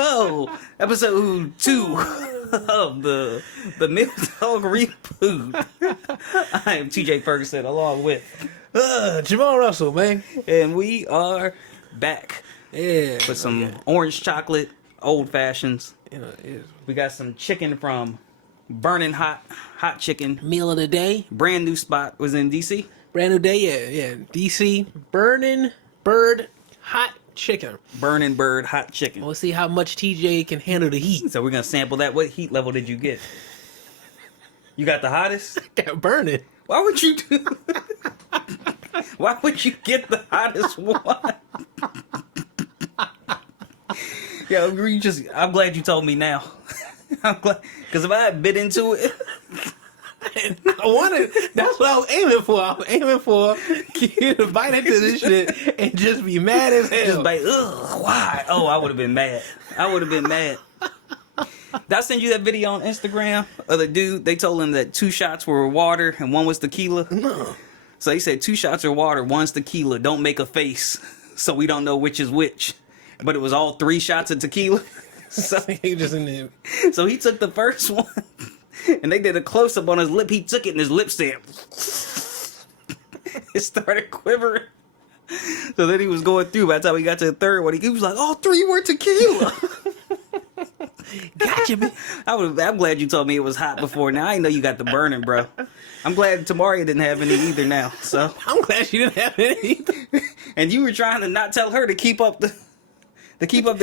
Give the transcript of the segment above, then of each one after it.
Oh, episode 2 of the Milk Dog Reboot. I am TJ Ferguson along with Jamal Russell, man. and we are back Yeah. with some orange chocolate old fashions. You know, it's We got some chicken from Burnin Hot chicken. meal of the day. Brand new spot was in DC. Brand new day, yeah. DC Burnin Bird Hot Chicken. Burnin Bird Hot chicken. We'll see how much TJ can handle the heat. So we're gonna sample that. What heat level did you get? You got the hottest? Got burning. Why would you do? Why would you get the hottest one? Yeah, I'm glad you told me now. I'm glad, because if I had bit into it, I wanted. That's what I was aiming for. I was aiming for you to bite into this shit and just be mad as hell. just like, ugh, why? Oh, I would have been mad. I would have been mad. Did I send you that video on Instagram of the dude? They told him that 2 shots were water and 1 was tequila. No. So he said 2 shots are water, 1's tequila. Don't make a face, so we don't know which is which. But it was all 3 shots of tequila. So He just in there. So he took the first one, and they did a close-up on his lip. He took it, and his lip said, it started quivering. So then he was going through. By the time he got to the third one, he was like, all 3 were tequila. Gotcha, man. I'm glad you told me it was hot before. Now I didn't know you got the burning, bro. I'm glad Tamaria didn't have any either now. So I'm glad she didn't have any either. and you were trying to not tell her to keep up the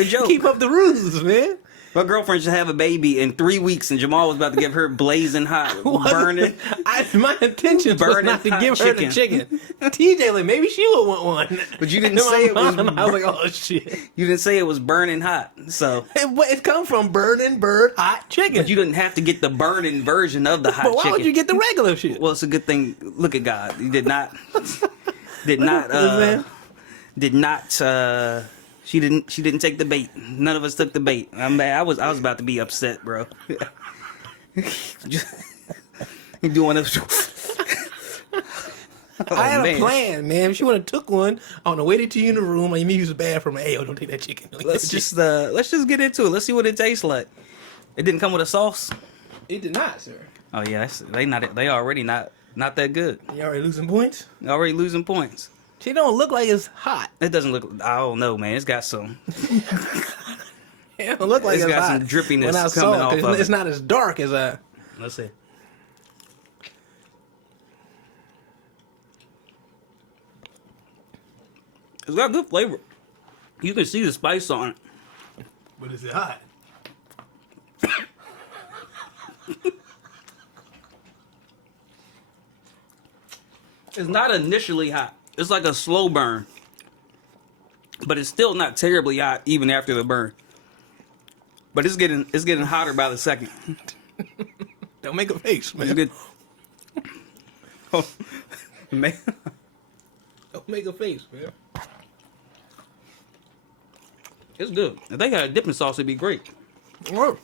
joke. Keep up the rules, man. My girlfriend should have a baby in 3 weeks, and Jamal was about to give her blazing hot, burning. My intention was Burning not to hot give her the chicken. TJ, like, maybe she would want one. But you didn't And say it was. I was like, oh shit. You didn't say it was burning hot, so. It come from Burnin Bird Hot Chicken. But you didn't have to get the burning version of the hot But why chicken. would you get the regular shit? Well, it's a good thing. Look at God. He did not. She didn't take the bait. None of us took the bait. I was about to be upset, bro. You doing this? I had a plan, man. If she would have took one, I would have waited till you in the room. Like, maybe use the bathroom. Hey, don't take that chicken. Let's just get into it. Let's see what it tastes like. It didn't come with a sauce. It did not, sir. Oh yeah, they already not that good. You already losing points? Already losing points. She don't look like it's hot. It doesn't look. I don't know, man. It's got some. It don't look like It's it's got hot. some drippiness When I coming saw off it, 'cause of it. it's not as dark as a. Let's see. It's got good flavor. You can see the spice on it. But is it hot? It's not initially hot. It's like a slow burn. But it's still not terribly hot even after the burn. But it's getting hotter by the second. Don't make a face, man. It's good. Oh, man. Don't make a face, man. It's good. If they had a dipping sauce, it'd be great. Oh.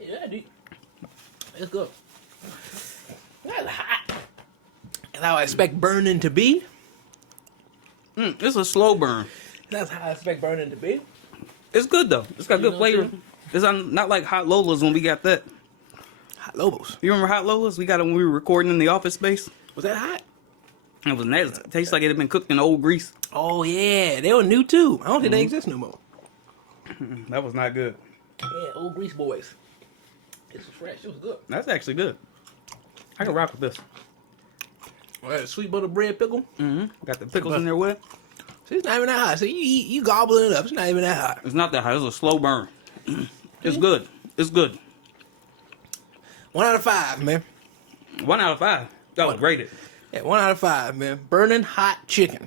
Yeah, dude. It's good. That's hot. That's how I expect burning to be. It's a slow burn. That's how I expect burning to be. It's good though. It's got You good know what I'm flavor. It's not like Hot Lola's when we got that. Hot Lobos. You remember Hot Lola's? We got it when we were recording in the office space. Was that hot? It was nasty. It tastes like it had been cooked in old grease. Oh, yeah. They were new, too. I don't think they exist no more. That was not good. Yeah, old grease boys. This was fresh. It was good. That's actually good. I can rock with this. All right, sweet butter bread pickle. Got the pickles in there with it. See, it's not even that hot. See, you gobbling it up. It's not even that hot. It's not that hot. It's a slow burn. It's good. It's good. 1 out of 5, man. 1 out of 5. That was rated. Yeah, 1 out of 5, man. Burning hot chicken.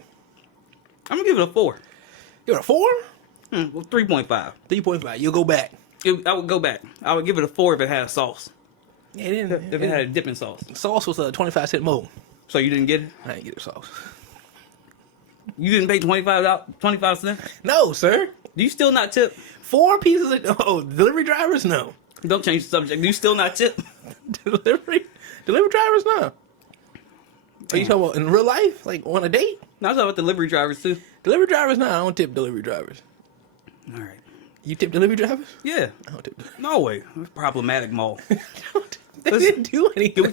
I'm gonna give it a 4. Give it a 4? Well, 3.5. 3.5. You'll go back. I would go back. I would give it a 4 if it had a sauce. Yeah, it didn't. If it had a dipping sauce. Sauce was 25-cent more. So you didn't get it? I didn't get the sauce. You didn't pay 25 cents? No, sir. Do you still not tip? 4 pieces of delivery drivers? No. Don't change the subject. Do you still not tip? Delivery Delivery drivers, no. Are you talking about in real life, like on a date? No, I was talking about delivery drivers too. Delivery drivers, no. I don't tip delivery drivers. All right. You tip delivery drivers? Yeah. I don't tip. No way. Problematic mall. They didn't do anything. Can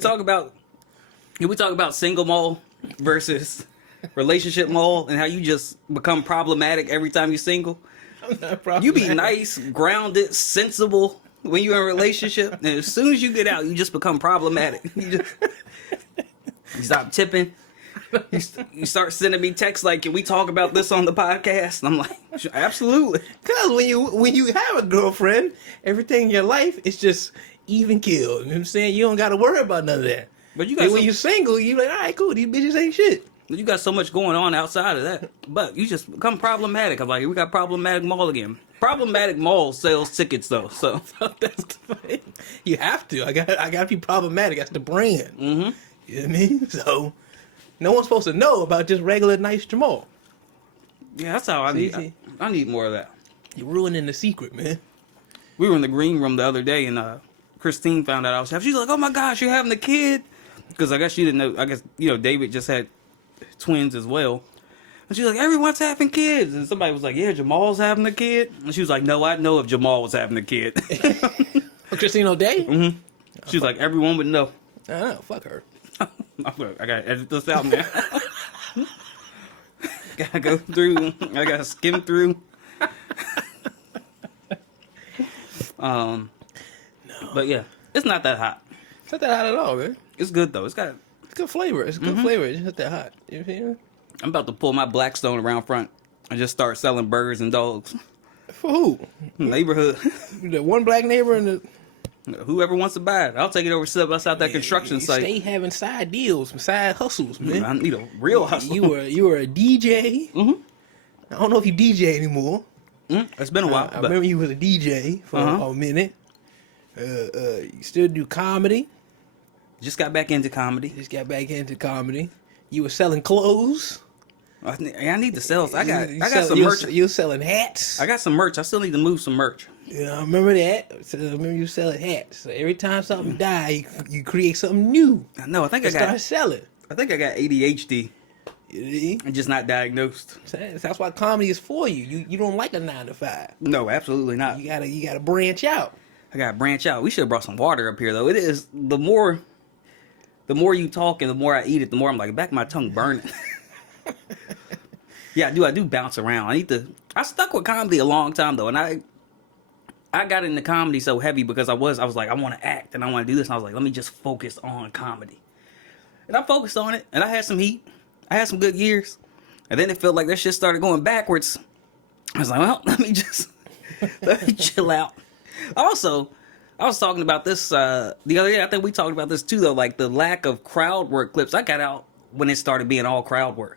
we talk about single mall versus relationship mall and how you just become problematic every time you're single? I'm not problematic. You be nice, grounded, sensible when you're in a relationship, and as soon as you get out, you just become problematic. You stop tipping. You start sending me texts like, "Can we talk about this on the podcast?" And I'm like, "Absolutely." Because when you have a girlfriend, everything in your life is just even killed. You know what I'm saying? You don't got to worry about none of that. But you got and when you're single, you like, all right, cool. These bitches ain't shit. You got so much going on outside of that, but you just become problematic. I'm like, we got problematic mall again. Problematic mall sells tickets though, so That's the, you have to. I got to be problematic. That's the brand. Mm-hmm. You know what I mean? So no one's supposed to know about just regular nice Jamal. Yeah, that's how I need. I need more of that. You're ruining the secret, man. We were in the green room the other day, and Christine found out I was having. She's like, "Oh my gosh, you're having a kid?" Because I guess she didn't know. I guess David just had twins as well. And she's like, "Everyone's having kids." And somebody was like, "Yeah, Jamal's having a kid." And she was like, "No, I know if Jamal was having a kid." Christine O'Day? Mm-hmm. She's like, "Everyone would know." I don't know. Fuck her. I gotta edit this out, man. Gotta go through. I gotta skim through. No. But yeah, it's not that hot. It's not that hot at all, man. It's good though. It's good flavor. It's good flavor. It's just not that hot. You know what I'm saying? I'm about to pull my Blackstone around front and just start selling burgers and dogs. For who? Neighborhood. The one black neighbor in the... Whoever wants to buy it, I'll take it over outside that construction site. Stay having side deals, side hustles, man. I need a real hustle. You were a DJ. Mm-hmm. I don't know if you DJ anymore. It's been a while. I remember you was a DJ for a minute. You still do comedy. Just got back into comedy. You were selling clothes. I need to sell. I got some you merch. You were selling hats. I got some merch. I still need to move some merch. Yeah, I remember that. So I remember you selling hats. So every time something die, you create something new. I know. I think start selling. I think I got ADHD. I'm just not diagnosed. That's why comedy is for you. You don't like a 9 to 5. No, absolutely not. You gotta branch out. I gotta branch out. We should have brought some water up here though. It is the more you talk and the more I eat it, the more I'm like back of my tongue burning. Yeah, I do bounce around. I stuck with comedy a long time though, and I got into comedy so heavy because I was like, I want to act and I want to do this, and I was like, let me just focus on comedy. And I focused on it, and I had some heat. I had some good years. And then it felt like that shit started going backwards. I was like, well, let me chill out. Also, I was talking about this the other day. I think we talked about this too, though. Like the lack of crowd work clips. I got out when it started being all crowd work.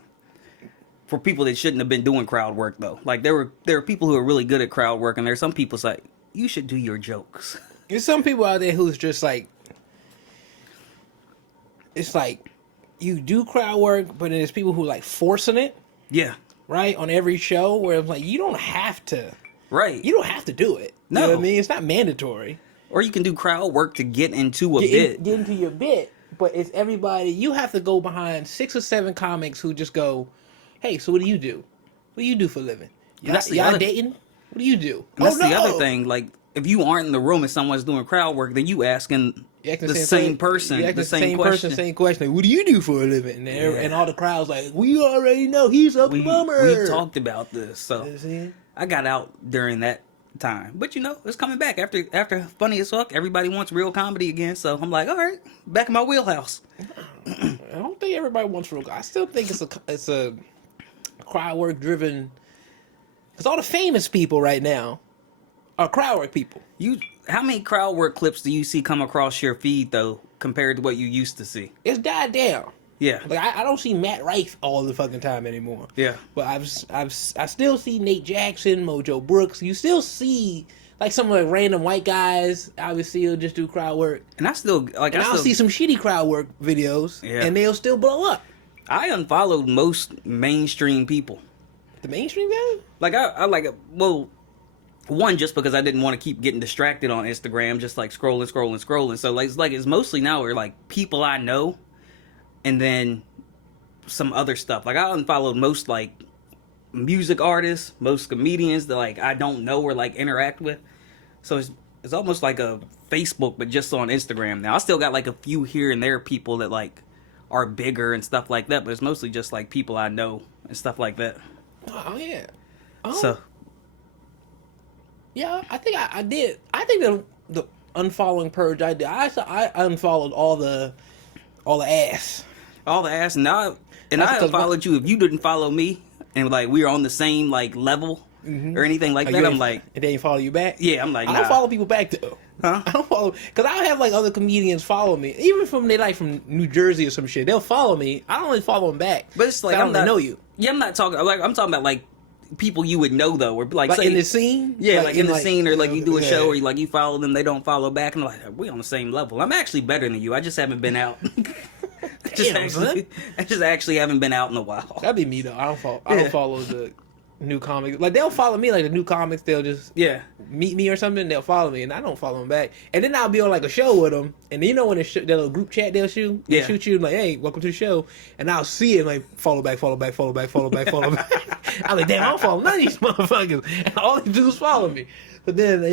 For people that shouldn't have been doing crowd work, though. Like there were people who are really good at crowd work, and there's some people like, you should do your jokes. There's some people out there who's just like, it's like you do crowd work, but there's people who like forcing it. Yeah. Right? On every show where it's like, you don't have to. Right. You don't have to do it. No. You know what I mean? It's not mandatory. Or you can do crowd work to get into a bit. Get into your bit. But it's everybody. You have to go behind 6 or 7 comics who just go, hey, so what do you do? What do you do for a living? Y'all dating? What do you do? And that's the other thing. Like, if you aren't in the room and someone's doing crowd work, then you asking the same person the same question. Same question. Like, what do you do for a living? And all the crowds like, we already know he's a bummer. We talked about this. So I got out during that time. But it's coming back. After Funny as Fuck, everybody wants real comedy again. So I'm like, all right, back in my wheelhouse. I don't think everybody wants real. I still think it's a crowd work driven. Because all the famous people right now are crowd work people. How many crowd work clips do you see come across your feed though, compared to what you used to see? It's died down. Yeah. Like I don't see Matt Rife all the fucking time anymore. Yeah. But I still see Nate Jackson, Mojo Brooks. You still see like some of the random white guys. Obviously, will just do crowd work. And I still I'll see some shitty crowd work videos. Yeah. And they'll still blow up. I unfollowed most mainstream people. The mainstream guy? Like I like well, One, just because I didn't want to keep getting distracted on Instagram, just like scrolling. So like it's mostly now where like people I know, and then some other stuff. Like I unfollowed most like music artists, most comedians that like I don't know or like interact with. So it's almost like a Facebook, but just on Instagram now. I still got like a few here and there people that like are bigger and stuff like that, but it's mostly just like people I know and stuff like that. Oh yeah. Oh. So Yeah, I think I did. I think the unfollowing purge I did. I unfollowed all the ass. all the ass now, and That's I because followed you if you didn't follow me, and like we were on the same like level or anything like that. I'm like, and they ain't follow you back. yeah, I'm like, I don't nah. follow people back though. Huh? I don't follow because I have like other comedians follow me, even from they like from New Jersey or some shit. They'll follow me. I don't really follow them back. But it's like I don't I'm not, know you. Yeah, I'm not talking like I'm talking about like people you would know though, or like say, In the scene. yeah, like in the scene, or like you do a yeah. show, or you follow them, they don't follow back, and I'm like, we on the same level. I'm actually better than you. I just haven't been out. I just actually haven't been out in a while. That'd be me though. I don't follow the new comics. Like they'll follow me, like the new comics. They'll just meet me or something. They'll follow me, and I don't follow them back. And then I'll be on like a show with them, and then, you know when their little group chat they'll shoot, you like, hey, welcome to the show, and I'll see it like follow back. I'm like, damn, I don't follow none of these motherfuckers, and all these dudes follow me. But then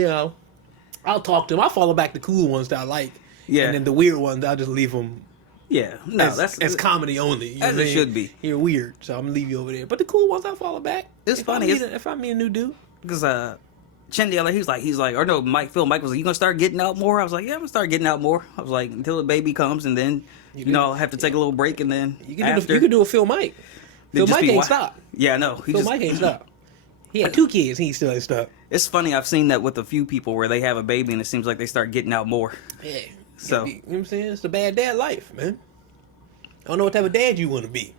I'll talk to them. I'll follow back the cool ones that I like, and then the weird ones I'll just leave them. Yeah, no, that's comedy only. You know as it should be. You're weird, so I'm gonna leave you over there. But the cool ones I'll follow back. It's funny if I meet a new dude. Because Chendy, he's like, or no, Mike was like, you gonna start getting out more? I was like, yeah, I'm gonna start getting out more. I was like, until the baby comes, and then I'll have to take a little break, and then you can do a Phil Mike. Phil Mike ain't stop. Yeah, no, Phil Mike ain't stop. He had 2 kids. He still ain't stop. It's funny. I've seen that with a few people where they have a baby, and it seems like they start getting out more. Yeah. So you know what I'm saying? It's the bad dad life, man. I don't know what type of dad you want to be.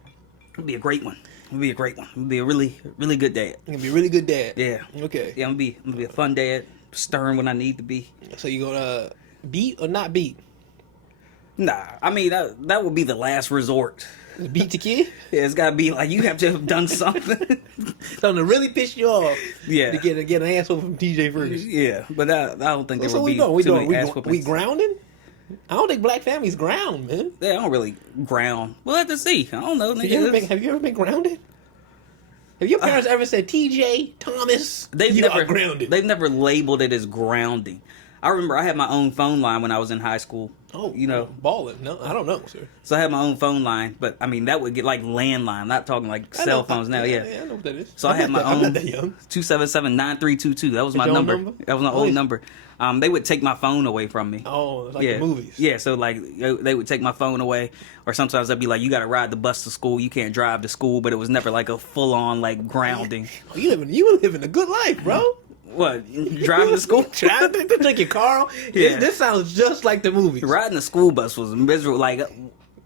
It'll be a great one. It'll be a great one. It'll be a really, really good dad. You're gonna be a really good dad. Yeah. Okay. Yeah, I'm gonna be a fun dad. Stern when I need to be. So you gonna beat or not beat? Nah, I mean that would be the last resort. Beat the kid? Yeah, it's gotta be like you have to have done something. Something to really piss you off. Yeah. To get an asshole from TJ Ferguson. Yeah, but I don't think there So would be we too many ass whoopings. We grounding? I don't think black families ground, man. They don't really ground. We'll have to see. I don't know. Have you ever been grounded? Have your parents ever said, TJ, Thomas, you are grounded? They've never labeled it as grounding. I remember I had my own phone line when I was in high school. Oh, balling. No, I don't know, sir. So I had my own phone line, but I mean, that would get like landline. I'm not talking like cell phones now. Yeah, I know what that is. So I had my own I'm not that young. 277-9322. That was my number. That was my old number. They would take my phone away from me. Oh, like the movies. Yeah, so like they would take my phone away, or sometimes they'd be like, "You got to ride the bus to school. You can't drive to school." But it was never like a full on like grounding. Oh, you living a good life, bro. What, driving to school? Driving to take your car on? Yeah. This sounds just like the movies. Riding the school bus was miserable. Like,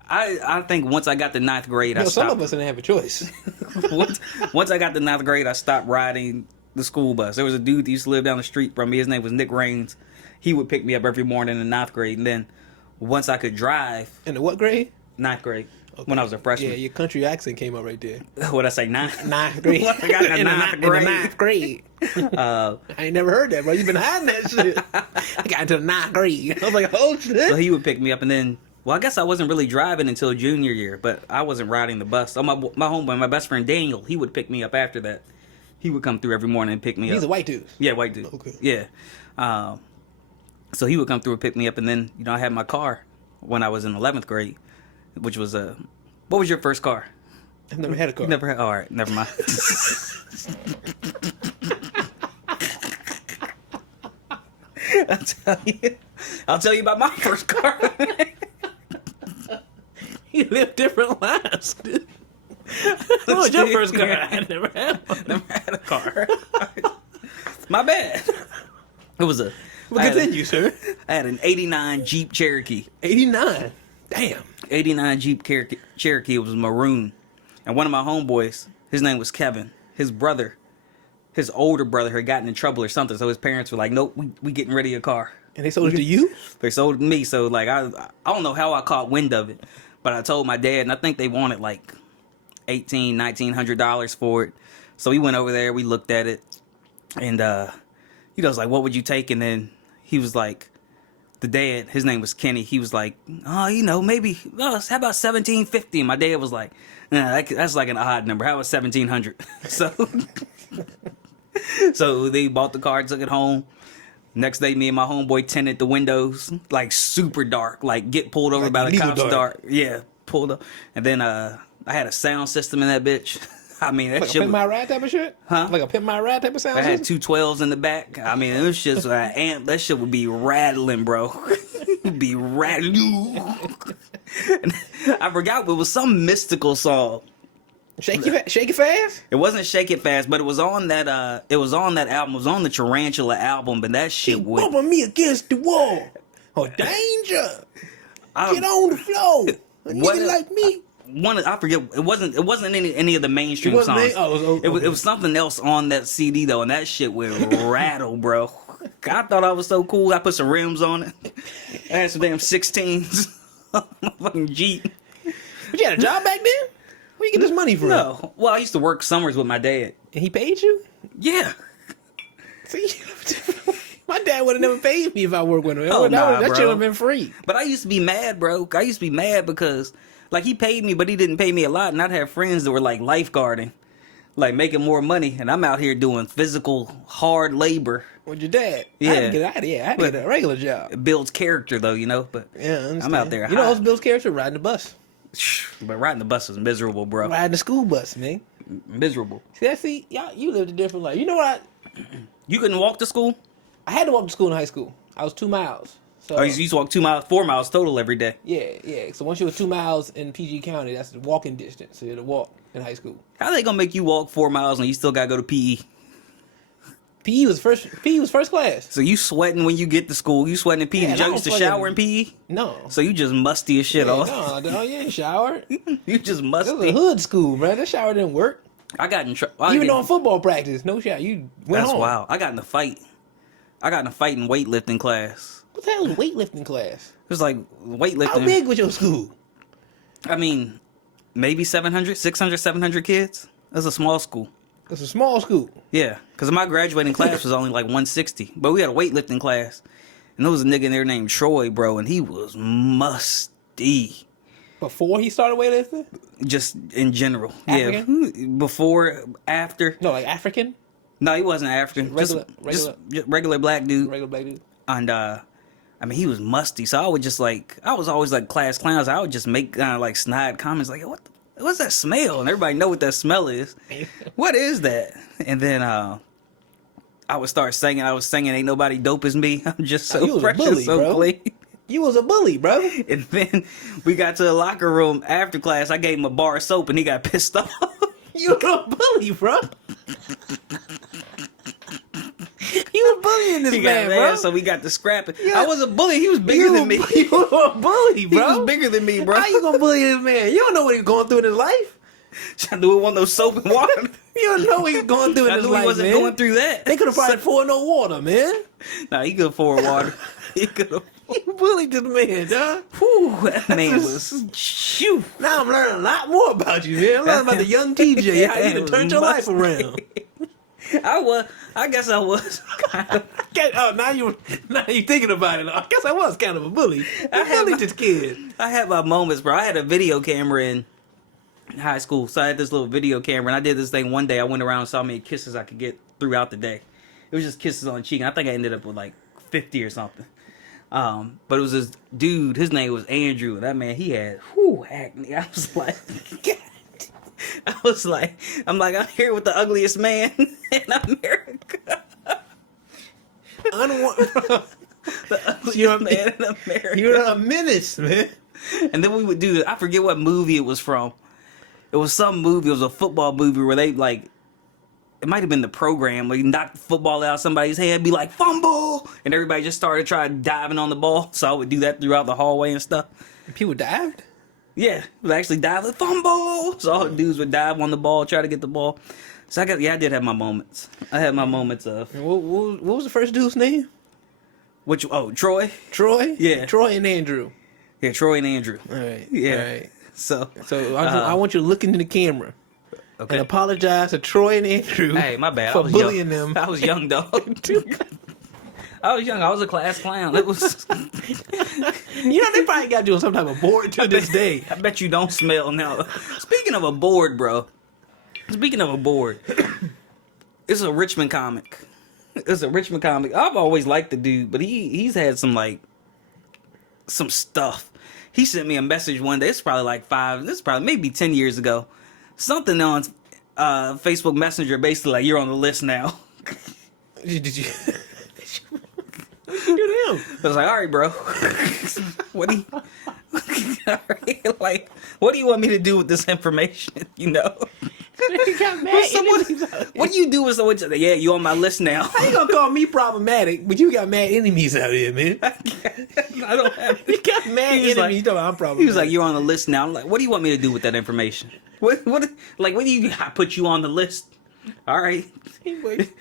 I think once I got to 9th grade, I stopped. Some of us didn't have a choice. once I got to 9th grade, I stopped riding the school bus. There was a dude that used to live down the street from me. His name was Nick Raines. He would pick me up every morning in 9th grade. And then once I could drive... In the what grade? 9th grade. Okay. When I was a freshman. Yeah, your country accent came up right there. What'd I say? 9th grade. I got in the 9th grade. I ain't never heard that, bro. You've been hiding that shit. I got into the 9th grade. I was like, oh shit. So he would pick me up, and then, well, I guess I wasn't really driving until junior year, but I wasn't riding the bus. So my homeboy, my best friend Daniel, he would pick me up after that. He would come through every morning and pick me up. He's a white dude. Yeah, white dude. Okay. Yeah. So he would come through and pick me up, and then I had my car when I was in 11th grade, which was what was your first car? I've never had a car. Never had. All right, never mind. I'll tell you about my first car. You live different lives, dude. What was your first car? I never had one. Never had a car. My bad. It was a... Continue, sir. I had an 89 Jeep Cherokee. 89? Damn. 89 Jeep Cherokee. It was maroon. And one of my homeboys, his name was Kevin. His older brother had gotten in trouble or something. So his parents were like, nope, we getting rid of your car. And they sold it to you? They sold it to me. So like, I don't know how I caught wind of it. But I told my dad, and I think they wanted like $1,900 for it. So we went over there, we looked at it, and he was like, what would you take? And then he was like, the dad, his name was Kenny. He was like, oh, you know, maybe, how about 1750? And my dad was like, nah, that's like an odd number. How about 1700? So they bought the car, took it home. Next day, me and my homeboy tinted the windows, like super dark, like get pulled over Like by the legal cops. dark. Dark, yeah, pulled up. And then I had a sound system in that bitch. I mean, that Like a shit. Pimp My Ride type of shit? Huh? Like a Pimp My Ride type of sound I had system? 212s in the back. I mean, it was just amp. That shit would be rattling, bro. It'd be rattling. And I forgot it was some mystical song. Shake it fast? It wasn't Shake It Fast, but it was on that. It was on that album. It was on the Tarantula album, but that shit was Bumping me against the wall. Oh, danger! Get on the floor. A nigga like me. I forget. It wasn't any of the mainstream songs. It was something else on that CD though, and that shit would rattle, bro. I thought I was so cool. I put some rims on it. I had some damn 16s on my fucking Jeep. But you had a job back then? Where you get this money from? No. Well, I used to work summers with my dad. And he paid you? Yeah. See, my dad would have never paid me if I worked with him. Oh, nah, that bro. shit would have been free. But I used to be mad, bro. I used to be mad because, like, he paid me, but he didn't pay me a lot. And I'd have friends that were, like, lifeguarding, like, making more money. And I'm out here doing physical, hard labor. With your dad? Yeah. I had to get a regular job. It builds character, though, you know? But Yeah, I understand. I'm out there You know high. what's Bill's character? Riding the bus. But riding the bus is miserable, bro. Riding the school bus, man. Miserable. See, y'all, you lived a different life. You know what? You couldn't walk to school? I had to walk to school in high school. I was 2 miles. So Oh, you used to walk 4 miles total every day. yeah. So once you were 2 miles in PG County, that's the walking distance. So you had to walk in high school. How they gonna make you walk 4 miles and you still gotta go to PE? PE was first class. So you sweating when you get to school? You sweating in PE? Yeah, Did y'all I used to don't shower in PE? No. So you just musty as shit all. No, dog, you ain't showered. You just This was a musty. hood school, man. That shower didn't work. I got in trouble. Even on football practice, no shower. You went That's home. wild. I got in a fight. I got in a fight in weightlifting class. What the hell is weightlifting class? It was like weightlifting. How big was your school? I mean, maybe 700, 600, 700 kids. That's a small school. It's a small school. Yeah, because my graduating class was only like 160. But we had a weightlifting class. And there was a nigga in there named Troy, bro, and he was musty. Before he started weightlifting? Just in general. African? Yeah. Before, after. No, like African? No, he wasn't African. Just regular black dude. Regular black dude. And, I mean, he was musty. So I was always like class clowns. I would just make like snide comments like, what's that smell? And everybody know what that smell is. What is that? And then I would start singing. I was singing Ain't Nobody Dope As Me. I'm just so you was a fresh bully, and so bro. clean. You was a bully, bro. And then we got to the locker room after class. I gave him a bar of soap and he got pissed off. You were a bully, bro. You were bullying this He man, got bro. mad, so we got to scrapping. Yeah. I was a bully. He was bigger than me. You were a bully, He bro. was bigger than me, bro. How you gonna bully this man? You don't know what he's going through in his life. I knew it wasn't no soap and water. You don't know what he's going through in I his knew life, he wasn't man. going through that. They could have probably poured no water, man. Nah, he could afford water. He could have. You bullied this man, dog. Whew, that man was. Shoo. Now I'm learning a lot more about you, man. I'm learning about the young TJ, how you done turned your life around. I guess I was. Oh, now you thinking about it. I guess I was kind of a bully. I bullied this kid. I had my moments, bro. I had a video camera in high school, so I had this little video camera, and I did this thing one day. I went around and saw how many kisses I could get throughout the day. It was just kisses on the cheek, and I think I ended up with like 50 or something. But it was this dude, his name was Andrew, and that man, he had acne. I was like, I'm here with the ugliest man in America. The ugliest man in America. You're a menace, man. And then we would do, I forget what movie it was from. It was some movie, it was a football movie where they it might have been The Program, where you knock the football out of somebody's head, be like, fumble! And everybody just started trying diving on the ball. So I would do that throughout the hallway and stuff. People dived? Yeah, we actually dive like fumble. So all the dudes would dive on the ball, try to get the ball. So I did have my moments. I had my moments of. What was the first dude's name? Troy? Troy? Yeah. Troy and Andrew. Yeah, Troy and Andrew. All right. Yeah. All right. So I want you to look into the camera and apologize to Troy and Andrew. Hey, my bad. For I was bullying young. them. I was young, dog. I was young. I was a class clown. It was. They probably got you on some type of board to this day. I bet you don't smell now. Speaking of a board, bro. Speaking of a board, it's a Richmond comic. It's a Richmond comic. I've always liked the dude, but he's had some stuff. He sent me a message one day. It's probably maybe 10 years ago. Something on Facebook Messenger, basically like, you're on the list now. Did you? You them. I was like, all right, bro. What do you want me to do with this information? You got mad. What do you do with someone? Yeah, you on my list now. How you gonna call me problematic, but you got mad enemies out here, man? I don't have. You got mad enemies. Like, you talking about I'm problematic. He was like, you're on the list now. I'm like, what do you want me to do with that information? What do you? I put you on the list. All right.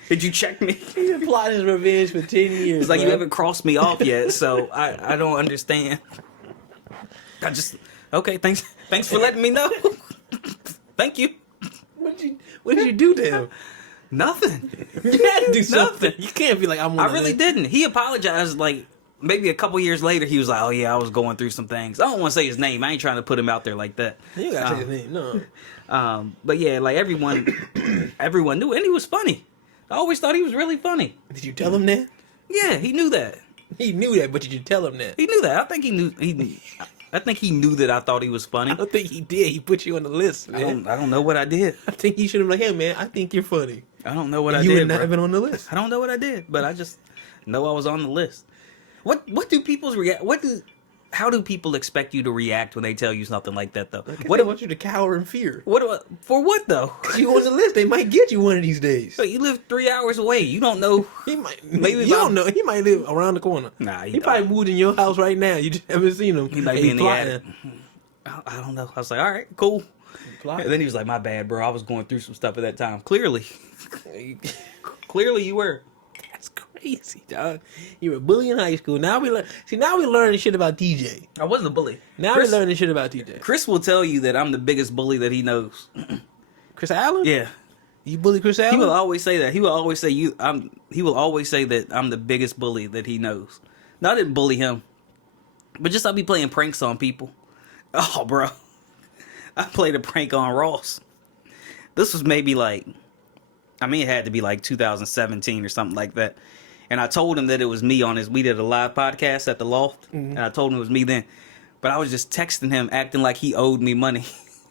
Did you check me? He's been plotting his revenge for 10 years. It's like, bro. you haven't crossed me off yet, so I don't understand. Okay, thanks for letting me know. Thank you. What did you do to him? Nothing. You had to do something. You can't be like, I really didn't. He apologized like maybe a couple years later. He was like, oh yeah, I was going through some things. I don't want to say his name. I ain't trying to put him out there like that. You gotta say his name. No. But yeah, like everyone knew, and he was funny. I always thought he was really funny. Did you tell him that? Yeah, he knew that. He knew that, but did you tell him that? He knew that. I think he knew. I think he knew that I thought he was funny. I don't think he did. He put you on the list, man. I don't know what I did. I think he should have been like, hey, man, I think you're funny. I don't know what I did. You would not have been on the list. I don't know what I did, but I just know I was on the list. What do people's react? How do people expect you to react when they tell you something like that, though? What they want you to cower in fear. For what though? You on the list? They might get you one of these days. So you live 3 hours away. You don't know. He might. Maybe you don't know. He might live around the corner. Nah, he probably moved in your house right now. You just haven't seen him. He might be in the attic. I don't know. I was like, all right, cool. And then he was like, my bad, bro. I was going through some stuff at that time. Clearly you were. That's crazy, dog. You were a bully in high school. Now we learning shit about TJ. I wasn't a bully. Now we're learning shit about TJ. Chris will tell you that I'm the biggest bully that he knows. Chris Allen? Yeah. You bully Chris Allen? He will always say that. He will always say he will always say that I'm the biggest bully that he knows. No, I didn't bully him. But just I'll be playing pranks on people. Oh, bro. I played a prank on Ross. This was maybe it had to be like 2017 or something like that. And I told him that it was me we did a live podcast at the Loft. Mm-hmm. And I told him it was me then. But I was just texting him acting like he owed me money.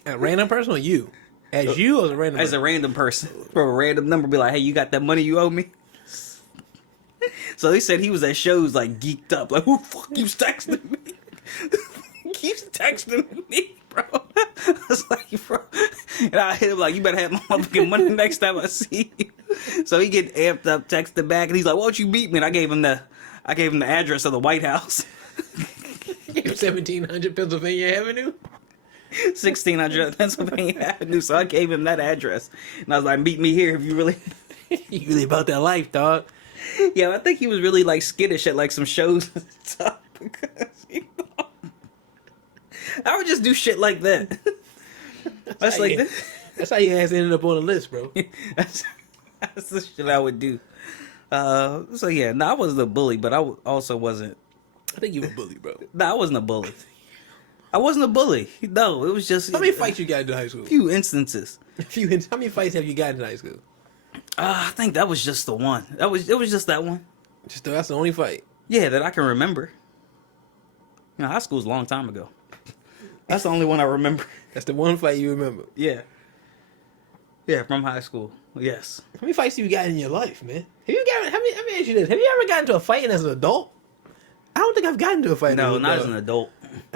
A random person or you? As you or as a random person? As a random person. From a random number, be like, hey, you got that money you owe me? So he said he was at shows like geeked up. Like, who the fuck keeps texting me? Keeps texting me, bro. I was like, bro. And I hit him like, you better have my motherfucking money next time I see you. So he get amped up, texted back, and he's like, why don't you beat me? And I gave him the address of the White House. 1700 Pennsylvania Avenue? 1600 Pennsylvania Avenue. So I gave him that address. And I was like, meet me here if you really... You really about that life, dog. Yeah, I think he was really like skittish at like some shows and stuff. Because, I would just do shit like that. That's how your ass ended up on the list, bro. That's the shit I would do. So yeah, I wasn't a bully, but I also wasn't. I think you were a bully, bro. I wasn't a bully. I wasn't a bully. No, it was just. How many fights you got in high school? A few instances. How many fights have you got in high school? I think that was just the one. It was just that one. That's the only fight. Yeah, that I can remember. High school was a long time ago. That's the only one I remember. That's the one fight you remember. Yeah. Yeah, from high school. Yes. How many fights have you got in your life, man? Let me ask you this. Have you ever gotten into a fight as an adult? I don't think I've gotten into a fight. No, not as an adult.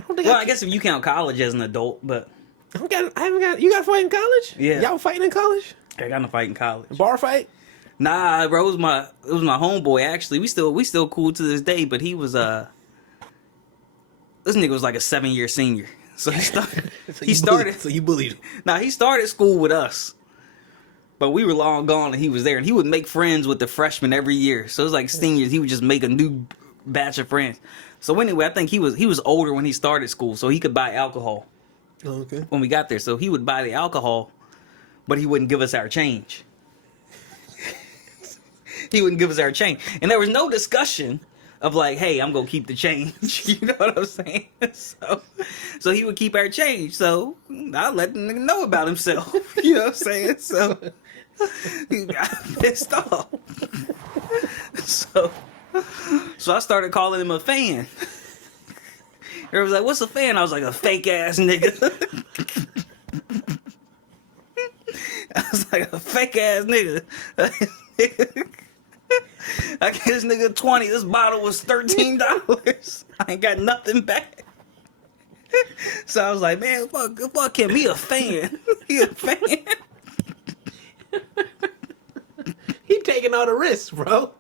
I guess if you count college as an adult, but I haven't got. You got a fight in college? Yeah. Y'all fighting in college? I got in a fight in college. A bar fight? Nah, bro. It was my homeboy. Actually, we still cool to this day. But he was this nigga was like a 7-year senior. So he started. So you bullied him. Nah, he started school with us. But we were long gone and he was there. And he would make friends with the freshmen every year. So it was like seniors. He would just make a new batch of friends. So anyway, I think he was older when he started school. So he could buy alcohol. Oh, okay. When we got there. So he would buy the alcohol, but he wouldn't give us our change. He wouldn't give us our change. And there was no discussion of like, hey, I'm going to keep the change. You know what I'm saying? So he would keep our change. So I let the nigga know about himself. You know what I'm saying? So he got pissed off. So I started calling him a fan. Everybody was like, what's a fan? I was like, a fake ass nigga. I was like, a fake ass nigga. I gave this nigga 20. This bottle was $13. I ain't got nothing back. So I was like, man, fuck him. He a fan. He a fan. He taking all the risks, bro.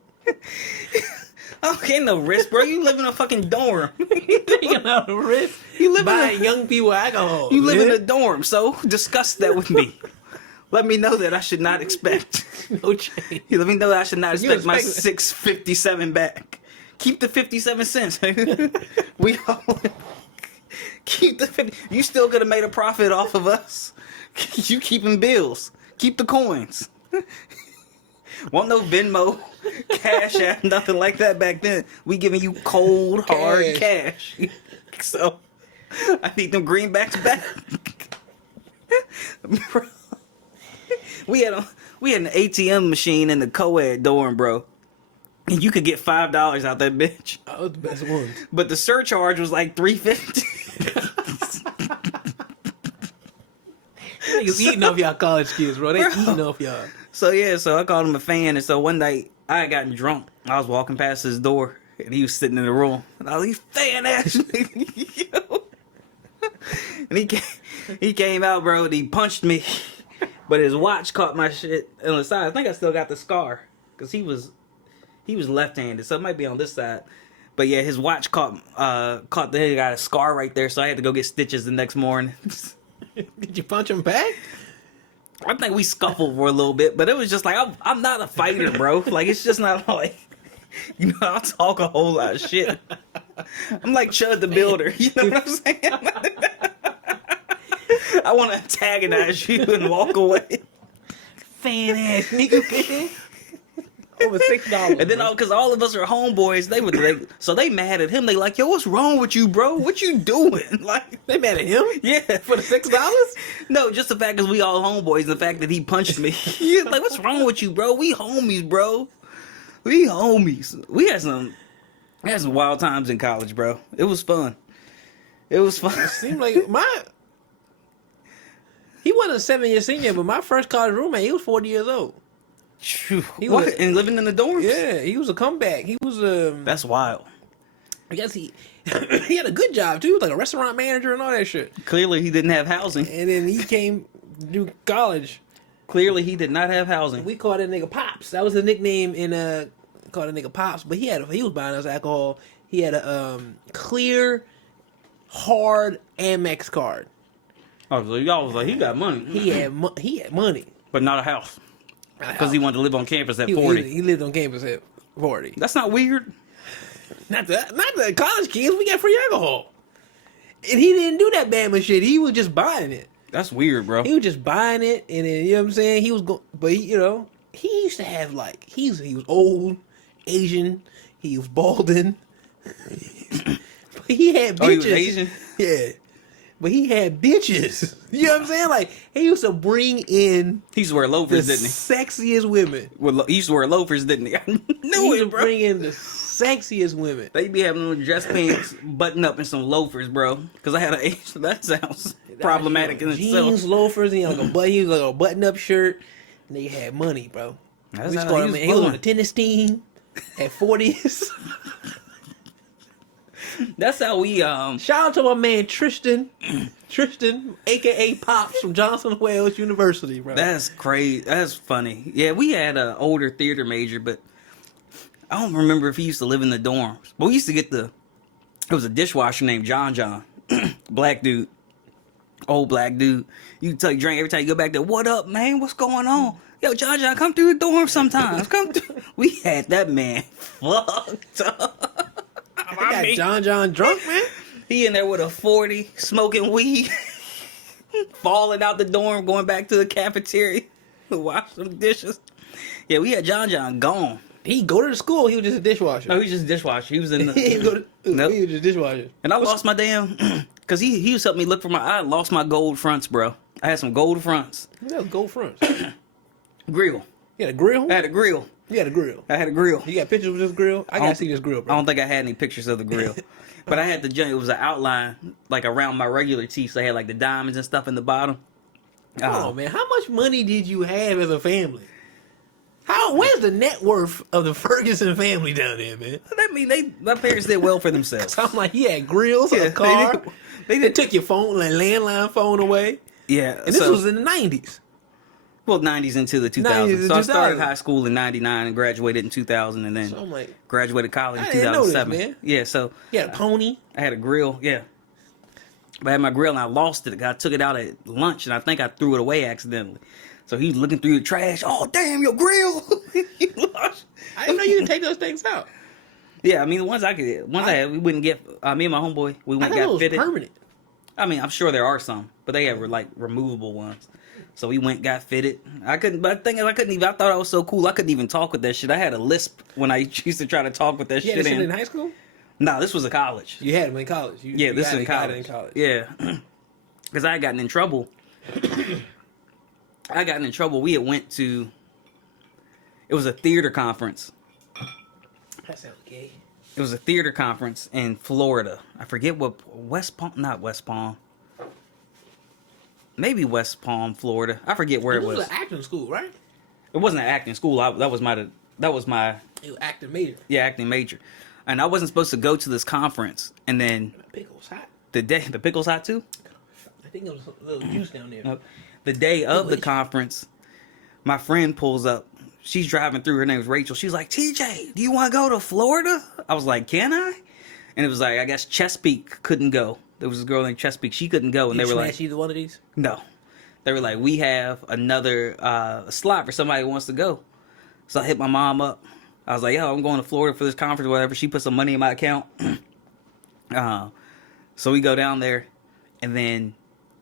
I don't get no risk, bro. You live in a fucking dorm. He taking all the risks. You live buying young people alcohol. You live in a dorm, so discuss that with me. Let me know that I should not expect. No change. Let me know that I should not expect my $6.57 back. Keep the 57 cents. We all keep the 50. You still could have made a profit off of us. You keeping bills. Keep the coins. Won't no Venmo, Cash App, nothing like that back then. We giving you cold, hard cash. So I need them greenbacks back. We had an ATM machine in the co-ed dorm, bro. And you could get $5 out that bitch. Oh, the best ones. But the surcharge was like $3.50. Niggas eating off y'all college kids, bro. They eating off y'all. So I called him a fan, and so one night I had gotten drunk. I was walking past his door, and he was sitting in the room, and I was like, fan ass nigga. And he came out, bro, and he punched me, but his watch caught my shit on the side. I think I still got the scar, because he was left-handed, so it might be on this side. But yeah, his watch caught the head, got a scar right there, so I had to go get stitches the next morning. Did you punch him back? I think we scuffled for a little bit, but it was just like, I'm not a fighter, bro. Like, it's just not like, you know, I talk a whole lot of shit. I'm like Chud the Builder, you know what I'm saying? I want to antagonize you and walk away. Fan ass nigga. Over $6. And then, because all of us are homeboys, so they mad at him. They like, yo, what's wrong with you, bro? What you doing? Like, they mad at him? Yeah, for the $6? No, just the fact because we all homeboys, and the fact that he punched me. He's like, what's wrong with you, bro? We homies, bro. We homies. We had some wild times in college, bro. It was fun. It seemed like he wasn't a 7-year senior, but my first college roommate, he was 40 years old. And living in the dorms? Yeah, he was a comeback. He was That's wild. I guess he had a good job too, like a restaurant manager and all that shit. Clearly he didn't have housing. And then he came to college. Clearly he did not have housing. We called that nigga Pops. That was the nickname called that nigga Pops. But he was buying us alcohol. He had a clear, hard Amex card. Oh, so y'all was like, he got money. He had money. But not a house. Because he wanted to live on campus at 40. He lived on campus at 40. That's not weird. Not the college kids. We got free alcohol. And he didn't do that Bama shit. He was just buying it. That's weird, bro. He was just buying it. And then, you know what I'm saying? He was going, but he used to have like, he was old, Asian. He was balding. But he had bitches. Oh, he was Asian? Yeah. But he had bitches. You know what I'm saying? Like, he used to bring in... He used to wear loafers, didn't he? Sexiest women. Well, he used to wear loafers, didn't he? I knew it, bro. Bring in the sexiest women. They be having little dress pants, button up, and some loafers, bro. Because I had an Asian... That sounds problematic in itself. Jeans, loafers, and he was like a button-up shirt. And they had money, bro. That's we scored him. He was on a tennis team at 40s. That's how we shout out to my man Tristan, aka Pops from Johnson Wales University, bro. That's crazy. That's funny. Yeah, we had an older theater major, but I don't remember if he used to live in the dorms. But we used to get it was a dishwasher named John, black dude, old black dude. You tell you drink every time you go back there. What up, man? What's going on? Yo, John, come through the dorm sometimes. Come through. We had that man fucked up. I got John drunk, man. He in there with a 40, smoking weed, falling out the dorm, going back to the cafeteria to wash some dishes. Yeah, we had John gone. He go to the school. He was just a dishwasher. No, he was just a dishwasher. He was in the. He Nope. was just a dishwasher. And I lost my damn, because he was helping me look for I lost my gold fronts, bro. I had some gold fronts. That was gold fronts. Grill. You had a grill? I had a grill. You had a grill. I had a grill. You got pictures of this grill? I gotta see this grill, bro. I don't think I had any pictures of the grill. But I had the joint. It was an outline, like around my regular teeth. So I had like the diamonds and stuff in the bottom. Oh, man. How much money did you have as a family? Where's the net worth of the Ferguson family down there, man? I mean, my parents did well for themselves. So I'm like, he had grills, a car. They took your phone, like landline phone away. Yeah. And this was in the 90s. Well, 90s into the 2000s. So I started high school in 99 and graduated in 2000 and then So I'm like, graduated college in I didn't know this, 2007. man. Yeah, so. You had a pony. I had a grill, yeah. But I had my grill and I lost it. I took it out at lunch and I think I threw it away accidentally. So he's looking through the trash. Oh, damn, your grill. You lost. I didn't know you could take those things out. Yeah, I mean, the ones I had, we wouldn't get, me and my homeboy, we went and got fitted. Permanent. I mean, I'm sure there are some, but they have like removable ones. So we went, got fitted. I couldn't, but the thing is, I thought I was so cool, I couldn't even talk with that shit. I had a lisp when I used to try to talk with that You shit. had this shit in high school? No, this was a college. You had them in college. This is in college. Yeah. Because I had gotten in trouble. We had went to, it was a theater conference. That sounds gay. It was a theater conference in Florida. I forget what, not West Palm. Maybe West Palm, Florida. I forget where it was. It was an acting school, right? It wasn't an acting school. That was my. It was acting major. Yeah, acting major. And I wasn't supposed to go to this conference. And then The pickle's hot. the pickle's hot too? I think there was a little juice down there. Nope. The day of the conference, my friend pulls up. She's driving through. Her name was Rachel. She's like, TJ, do you want to go to Florida? I was like, can I? And it was like, I guess Chesapeake couldn't go. There was a girl named Chesapeake. She couldn't go. And they were like, either one of these? no. They were like, we have another slot for somebody who wants to go. So I hit my mom up. I was like, yo, I'm going to Florida for this conference or whatever. She put some money in my account. So we go down there. And then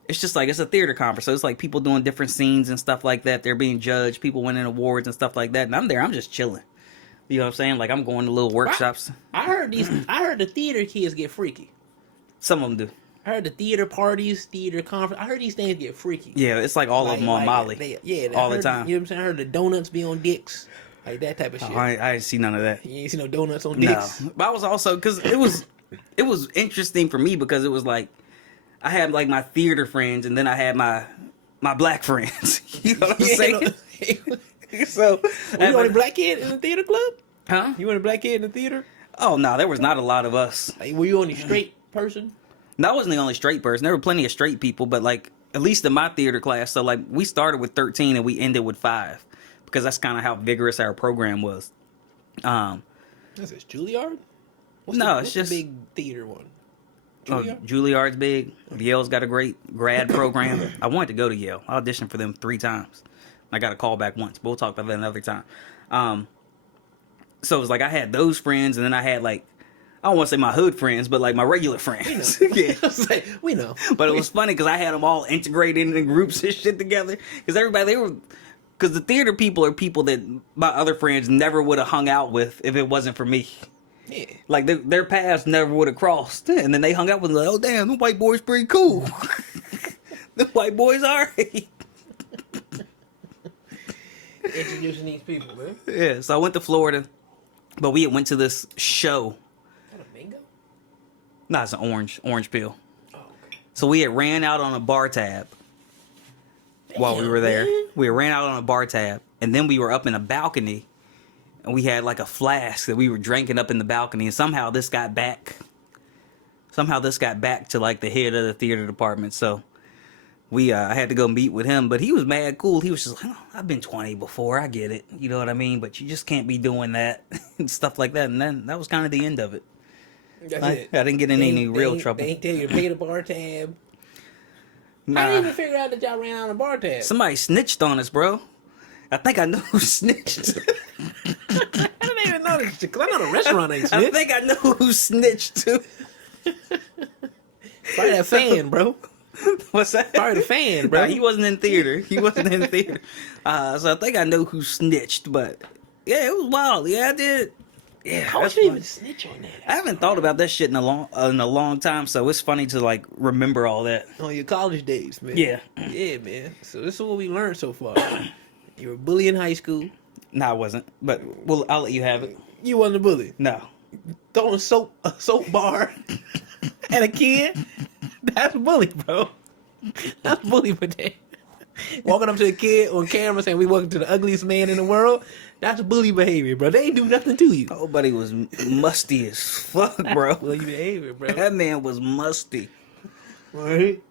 it's just like, it's a theater conference. So it's like people doing different scenes and stuff like that. They're being judged. People winning awards and stuff like that. And I'm there. I'm just chilling. You know what I'm saying? Like, I'm going to little workshops. I heard the theater kids get freaky. Some of them do. I heard the theater parties, theater conference. I heard these things get freaky. Yeah, it's like all of them on Molly. All the time. You know what I'm saying? I heard the donuts be on dicks. Like that type of shit. I didn't see none of that. You ain't see no donuts on dicks? No. But I was also, because it was interesting for me because it was like, I had like my theater friends and then I had my black friends. You know what I'm saying? So, you the only black kid in the theater club? Huh? You were the black kid in the theater? Oh, no, there was not a lot of us. Like, were you only straight person? No, I wasn't the only straight person. There were plenty of straight people, but like, at least in my theater class, so like, we started with 13 and we ended with 5 because that's kind of how vigorous our program was. Is this Juilliard? What's just the big theater one. Juilliard? Juilliard's big. Yale's got a great grad program. I wanted to go to Yale. I auditioned for them 3 times. I got a call back once, but we'll talk about that another time. So it was like I had those friends, and then I had like, I don't want to say my hood friends, but like my regular friends. Yeah, we know. But it was funny because I had them all integrated into groups and shit together. Because because the theater people are people that my other friends never would have hung out with if it wasn't for me. Yeah. Like their paths never would have crossed, and then they hung out with them like, oh damn, the white boy's pretty cool. The white boys are. Introducing these people, man. Yeah, so I went to Florida, but we went to this show. Is that a mango? No, it's an orange peel. Oh, okay. So we had ran out on a bar tab while we were there. Man. We ran out on a bar tab, and then we were up in a balcony, and we had like a flask that we were drinking up in the balcony, and somehow this got back to like the head of the theater department. So I had to go meet with him, but he was mad cool. He was just like, oh, I've been 20 before. I get it. You know what I mean? But you just can't be doing that and stuff like that. And then that was kind of the end of it. That's I it. didn't get in any real trouble. They ain't tell you to pay the bar tab. Nah. I didn't even figure out that y'all ran out of bar tab. Somebody snitched on us, bro. I think I know who snitched. I didn't even know this because I know the restaurant ain't I snitched. think I know who snitched too. Probably that fan, bro. What's that? Probably the fan, bro. Nah, he wasn't in theater. So I think I know who snitched, but Yeah, it was wild. Yeah, I did. Yeah, How that's would you funny. even snitch on that? I haven't thought about that shit in a long time, so it's funny to like remember all that. On your college days, man. Yeah. Yeah, man. So this is what we learned so far. You were a bully in high school. No, I wasn't. But I'll let you have it. You wasn't a bully. No. Throwing a soap bar at a kid. That's bully, bro. That's bully for that. Walking up to a kid on camera saying we welcome to the ugliest man in the world. That's bully behavior, bro. They ain't do nothing to you. Nobody was musty as fuck, bro. Bully behavior, bro. That man was musty. Right?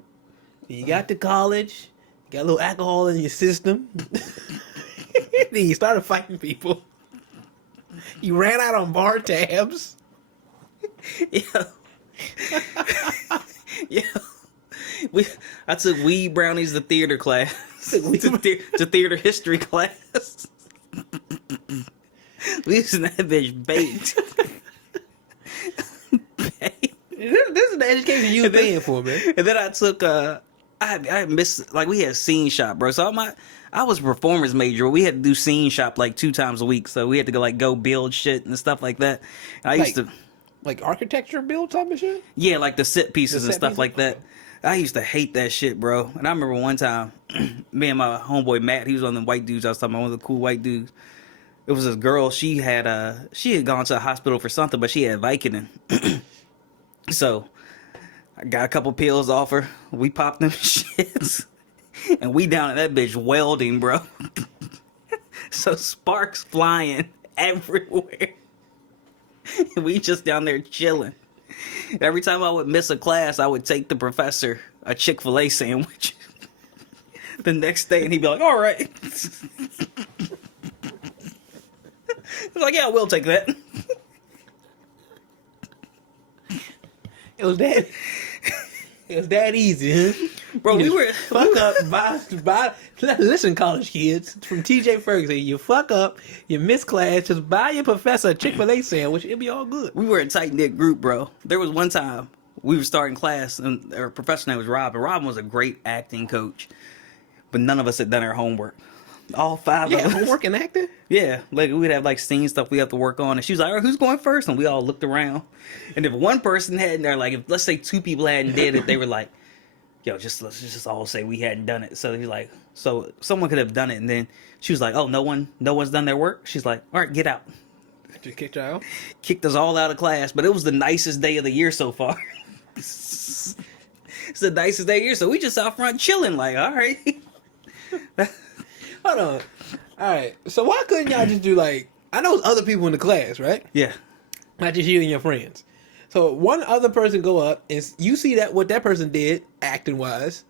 You got to college, got a little alcohol in your system. Then you started fighting people. You ran out on bar tabs. Yeah. Yeah. I took weed brownies to theater class. to theater history class. We used to that bitch baked. This is the education you were paying for, man. And then I took I missed, like, we had scene shop, bro. So I was a performance major. We had to do scene shop like 2 times a week. So we had to go build shit and stuff like that. And I used to like architecture build type of shit? Yeah, like the set pieces and stuff like that. I used to hate that shit, bro. And I remember one time, me and my homeboy Matt, he was one of the white dudes I was talking about, one of the cool white dudes. It was this girl, she had gone to the hospital for something, but she had Vicodin. So I got a couple pills off her. We popped them shits. And we down at that bitch welding, bro. So sparks flying everywhere. And we just down there chilling. Every time I would miss a class, I would take the professor a Chick-fil-A sandwich the next day, and he'd be like, all right. I was like, yeah, we'll take that. It was that easy, huh? Bro, we were... Fuck up, buy, listen, college kids, from TJ Ferguson, you fuck up, you miss class, just buy your professor a Chick-fil-A sandwich, it'll be all good. We were a tight-knit group, bro. There was one time we were starting class, and our professor name was Rob, and Rob was a great acting coach, but none of us had done our homework. All 5 of us. Homework and acting? Yeah, like we'd have like scene stuff we have to work on, and she was like, all right, who's going first? And we all looked around, and if one person hadn't, or like, if let's say 2 people hadn't did it, they were like, yo, let's just all say we hadn't done it. So he's like, so someone could have done it, and then she was like, oh, no one's done their work. She's like, all right, get out. Just kicked you out? Kicked us all out of class, but it was the nicest day of the year so far. It's the nicest day of the year, so we just out front chilling, like, all right. Hold on. All right. So why couldn't y'all just do like, I know it's other people in the class, right? Yeah. Not just you and your friends. So one other person go up and you see that what that person did acting wise.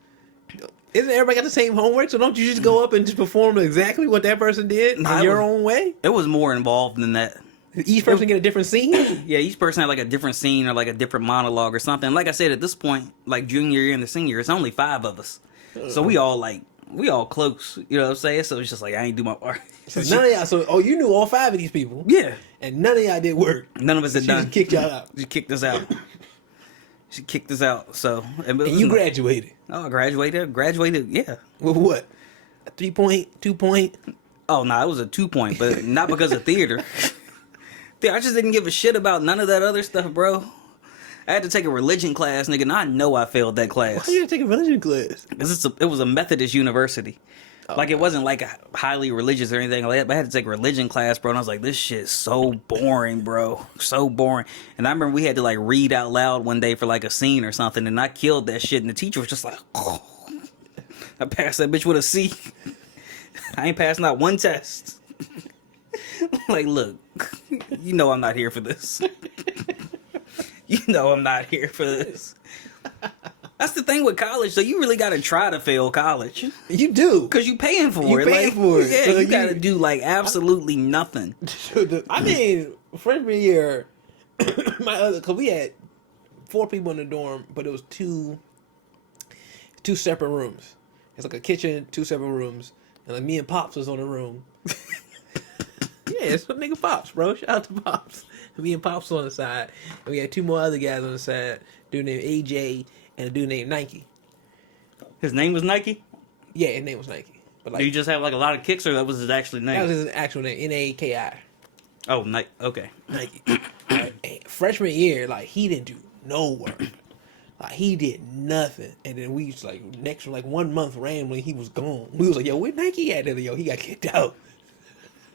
Isn't everybody got the same homework? So don't you just go up and just perform exactly what that person did in your own way? It was more involved than that. Each person get a different scene? Yeah, each person had like a different scene or like a different monologue or something. Like I said, at this point, like junior year and the senior year, it's only 5 of us. So we all close, you know what I'm saying? So it's just like, I ain't do my part. So none of y'all, you knew all 5 of these people. Yeah. And none of y'all did work. None of us had done. She just kicked y'all out. She kicked us out. She kicked us out. So. And you graduated. Oh, I graduated, yeah. With what? A 3-point, 2-point? Oh, no, it was a 2-point, but not because of theater. I just didn't give a shit about none of that other stuff, bro. I had to take a religion class, nigga, and I know I failed that class. Why you take a religion class? Because it was a Methodist university. Like, it wasn't like a highly religious or anything like that, but I had to take a religion class, bro, and I was like, this shit's so boring, bro. So boring. And I remember we had to, like, read out loud one day for, like, a scene or something, and I killed that shit, and the teacher was just like, oh. I passed that bitch with a C. I ain't passed not one test. Like, look, you know I'm not here for this. You know I'm not here for this. That's the thing with college, so you really got to try to fail college. You do. Because you paying for You it. paying for it. Yeah, So you got to do, like, absolutely nothing. I mean, freshman year, because we had 4 people in the dorm, but it was two separate rooms. It's like a kitchen, 2 separate rooms, and like me and Pops was on a room. Yeah, it's what nigga Pops, bro. Shout out to Pops. Me and Pops on the side, and we had 2 more other guys on the side. A dude named AJ and a dude named Nike. His name was Nike? Yeah, his name was Nike. But Did you just have like a lot of kicks, or that was his actual name? That was his actual name, Naki. Oh, Nike. Okay. Nike. Freshman year, like he didn't do no work. Like he did nothing, and then we just like next 1 month randomly he was gone. We was like, yo, where Nike at? Yo, he got kicked out.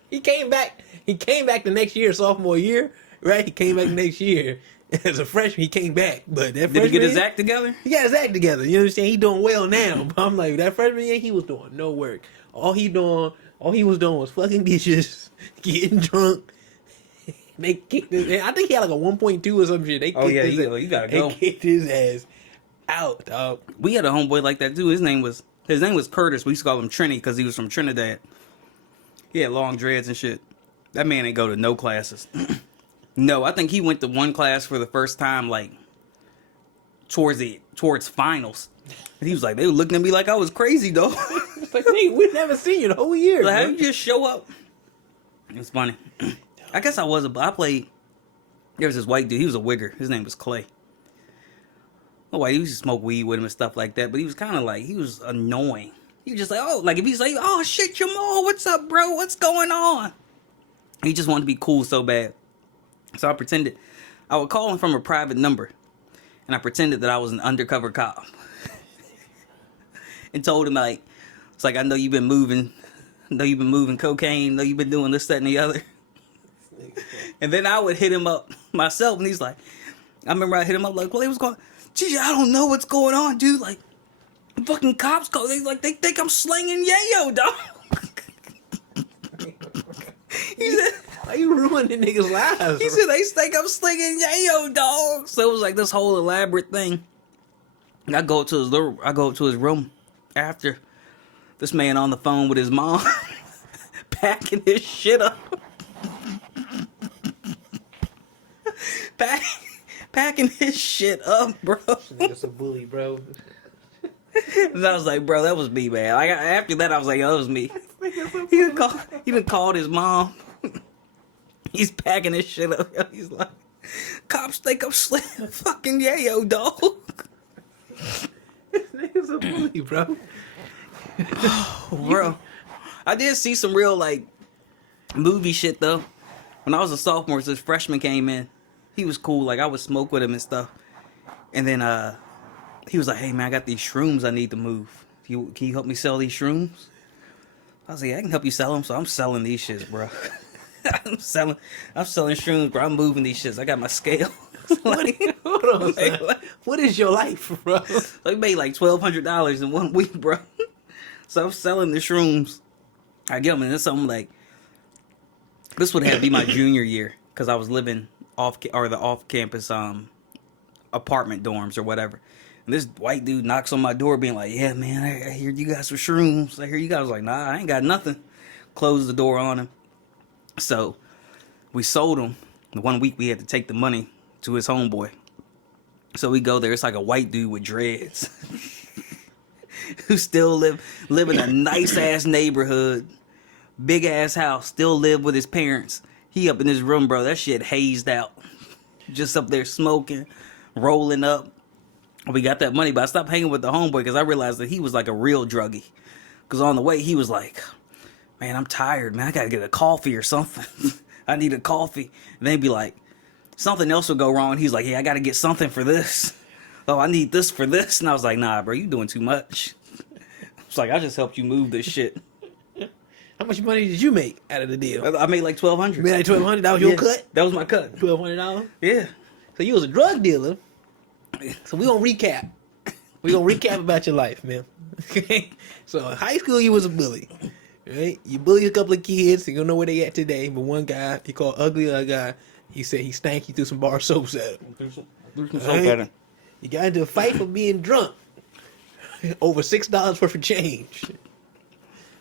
He came back. He came back the next year, sophomore year, right? He came back the next year as a freshman. He came back, but that did he get his act together? He got his act together. You understand? He doing well now. But I'm like, that freshman year, he was doing no work. All he was doing was fucking dishes, getting drunk. They kicked his. I think he had like a 1.2 or some shit. They kicked you gotta go. They kicked his ass out, dog. We had a homeboy like that too. His name was Curtis. We used to call him Trini because he was from Trinidad. He had long dreads and shit. That man ain't go to no classes. No, I think he went to one class for the first time, like towards finals. And he was like, they were looking at me like I was crazy, though. It's like, hey, we've never seen you the whole year. Like, how you just show up? It's funny. I guess I played. There was this white dude. He was a wigger. His name was Clay. Oh, white. He used to smoke weed with him and stuff like that. But he was kind of like, he was annoying. He was just like, oh, like if he's like, oh shit, Jamal, what's up, bro? What's going on? He just wanted to be cool so bad. So I pretended. I would call him from a private number. And I pretended that I was an undercover cop. And told him like, it's like, I know you've been moving cocaine. I know you've been doing this, that, and the other. And then I would hit him up myself, and he's like, I remember I hit him up like, well, he was going, gee, I don't know what's going on, dude. Like, fucking cops go, they think I'm slinging yayo, dog. He said, why you ruining niggas' lives? He said they think I'm slinging yayo, dog. So it was like this whole elaborate thing. And I go up to his room after this man on the phone with his mom, packing his shit up. Packing his shit up, bro. Nigga's a bully, bro. And I was like, bro, that was me, man. Like after that, I was like, that was me. He done called his mom. He's packing his shit up. He's like, cops think I'm slinging fucking yayo, dog. This nigga's a bully, bro. Bro, I did see some real like movie shit though. When I was a sophomore, this freshman came in. He was cool. Like I would smoke with him and stuff. And then he was like, "Hey man, I got these shrooms I need to move. Can you help me sell these shrooms?" I was like, "I can help you sell them." So I'm selling these shits, bro. I'm selling shrooms, bro. I'm moving these shits. I got my scale. Like, hold on, son. What is your life, bro? I made like $1,200 in 1 week, bro. So I'm selling the shrooms. I get them, and then something like this would have to be my junior year because I was living off-campus apartment dorms or whatever. And this white dude knocks on my door, being like, "Yeah, man, I hear you got some shrooms. I hear you guys." I was like, "Nah, I ain't got nothing." Closed the door on him. So we sold him. The 1 week we had to take the money to his homeboy. So we go there. It's like a white dude with dreads who still live in a nice ass neighborhood, big ass house. Still live with his parents. He up in his room, bro. That shit hazed out. Just up there smoking, rolling up. We got that money, but I stopped hanging with the homeboy because I realized that he was like a real druggie. Because on the way, he was like, "Man, I'm tired, man. I gotta get a coffee or something. I need a coffee." And they'd be like, something else would go wrong. He's like, "Yeah, I gotta get something for this. Oh, I need this for this." And I was like, "Nah, bro, you doing too much." It's like, I just helped you move this shit. How much money did you make out of the deal? I made like $1,200. You made like $1,200? That was your cut? That was my cut. $1,200? Yeah. So you was a drug dealer. So we gonna recap. We gonna recap about your life, man. Okay. So in high school, you was a bully, right? You bullied a couple of kids. You don't know where they at today. But one guy, he called ugly other guy. He said he stank. He threw some bar soaps at him. Threw some soap at him. You got into a fight for being drunk. Over $6 worth of change.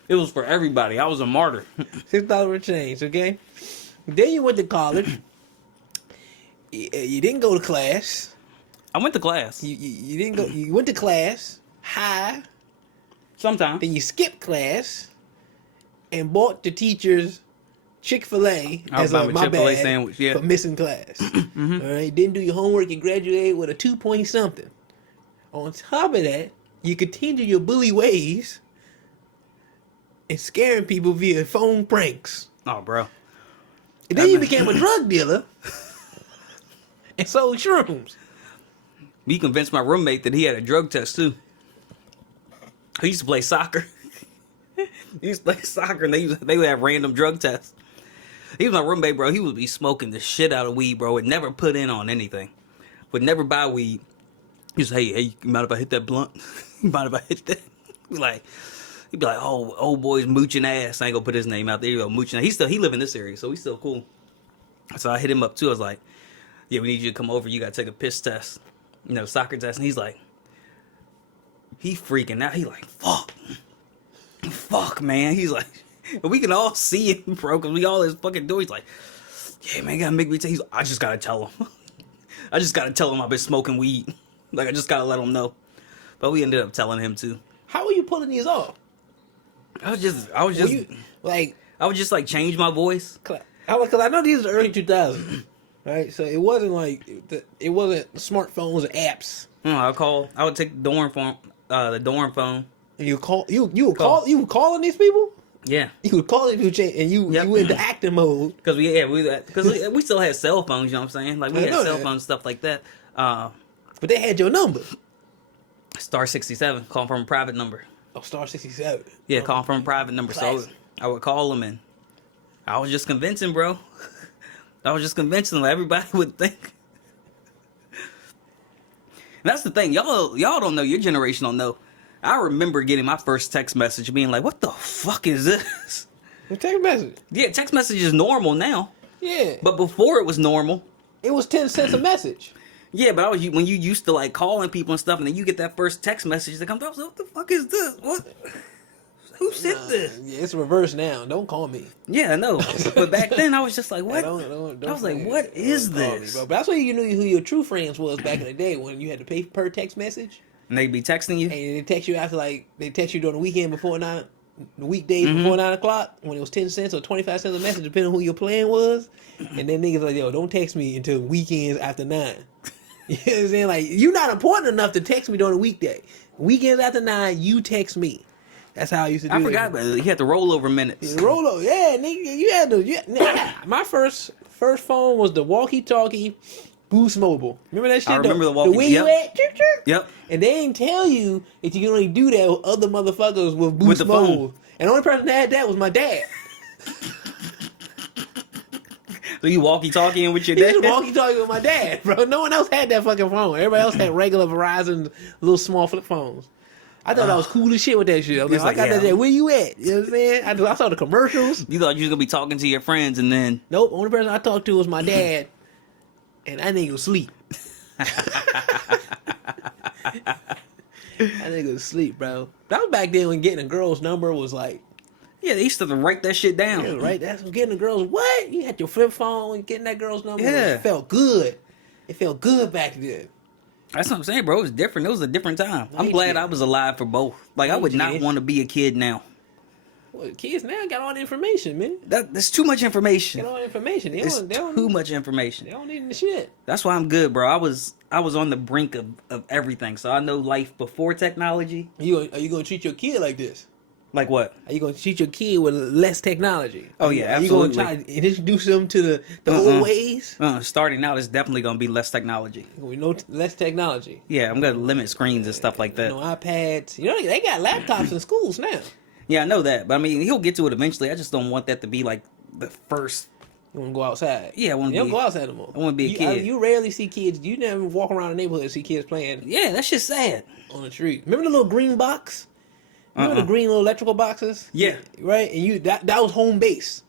It was for everybody. I was a martyr. $6 worth of change. Okay. Then you went to college. You didn't go to class. I went to class. You didn't go. You went to class high. Sometimes. Then you skipped class and bought the teachers Chick-fil-A as a my bad sandwich, yeah, for missing class. Mm-hmm. All right. Didn't do your homework and graduated with a 2 something. On top of that, you continue your bully ways and scaring people via phone pranks. Oh, bro. And then you became a drug dealer and sold shrooms. Me convinced my roommate that he had a drug test too. He used to play soccer. He used to play soccer and they would have random drug tests. He was my roommate, bro. He would be smoking the shit out of weed, bro. Would never put in on anything. Would never buy weed. He's like, hey, you mind if I hit that blunt? You mind if I hit that? He'd be like, oh, old boy's mooching ass. I ain't gonna put his name out there. He go mooching. He live in this area, so he's still cool. So I hit him up too. I was like, yeah, we need you to come over. You gotta take a piss test, soccer test. And he's like, he freaking out. He like, fuck, man. He's like, we can all see him, bro, because we all his fucking do. He's like, yeah, man, gotta make me tell. He's like, I just gotta tell him. I just gotta tell him I've been smoking weed. Like, I just gotta let him know. But we ended up telling him too. How were you pulling these off? I was just change my voice. Because I know these are the early 2000s, right? So it wasn't like it wasn't smartphones or apps. I would take the dorm phone. And you were calling these people? Yeah. You would call these people and you went into acting mode. Because we still had cell phones, you know what I'm saying? Like we had cell phones, stuff like that. But they had your number. Star 67, calling from a private number. Oh, Star 67. Yeah, calling from a private number. Classic. So I would call them and I was just convincing, bro. I was just convincing them. Everybody would think. And that's the thing. Y'all don't know. Your generation don't know. I remember getting my first text message being like, what the fuck is this? A text message? Yeah, text message is normal now. Yeah. But before it was normal. It was 10 cents a message. Yeah, but when you used to like calling people and stuff, and then you get that first text message that comes up, so what the fuck is this? What? Who sent this? Yeah, it's reverse now. Don't call me. Yeah, I know. But back then, I was just like, what? Don't I was like, what is this? Me, bro. But that's when you knew who your true friends was back in the day, when you had to pay per text message. And they'd be texting you? And they text you after, they text you during the weekend before 9, the weekdays before 9 o'clock, when it was 10 cents or 25 cents a message, depending on who your plan was. And then niggas like, yo, don't text me until weekends after 9. You know what I'm saying? Like, you're not important enough to text me during the weekday. Weekends after 9, you text me. That's how I used to do it. I forgot about it. You had the rollover minutes. Yeah, rollover, yeah, nigga. You had to. My first phone was the walkie-talkie Boost Mobile. Remember that shit? I remember the walkie. The where you at? Chirp, chirp. Yep. And they didn't tell you that you can only do that with other motherfuckers with Boost the Mobile. phone. And the only person that had that was my dad. So you walkie-talking with your He dad? was walkie-talkie with my dad, bro. No one else had that fucking phone. Everybody else had regular Verizon, little small flip phones. I thought I was cool as shit with that shit. I was like, I got that. Where you at? You know what I'm saying? I saw the commercials. You thought you was gonna be talking to your friends and then nope. Only person I talked to was my dad, and that nigga was asleep. That nigga was asleep, bro. That was back then when getting a girl's number was like, yeah, they used to write that shit down. Yeah, right. That's getting a girl's what? You had your flip phone, getting that girl's number. Yeah, it felt good. It felt good back then. That's what I'm saying, bro. It was different. It was a different time. I'm glad I was alive for both. Like, I would not want to be a kid now. Well, kids now got all the information, man. That's too much information. Got all the information. They don't too much information. They don't need the shit. That's why I'm good, bro. I was on the brink of everything, so I know life before technology. Are you gonna treat your kid like this? Like what? Are you gonna treat your kid with less technology? Oh yeah, absolutely. Are you gonna try to introduce them to the old ways? Starting out, it's definitely gonna be less technology. We know less technology. Yeah, I'm gonna limit screens and stuff like that. No iPads. You know they got laptops in schools now. Yeah, I know that, but I mean he'll get to it eventually. I just don't want that to be like the first. You want to go outside? Yeah, I want to. You don't go outside anymore. I want to be a kid. You rarely see kids. You never walk around the neighborhood and see kids playing. Yeah, that shit's sad. On the street. Remember the little green box? Remember the green little electrical boxes? Yeah. Right? And that was home base.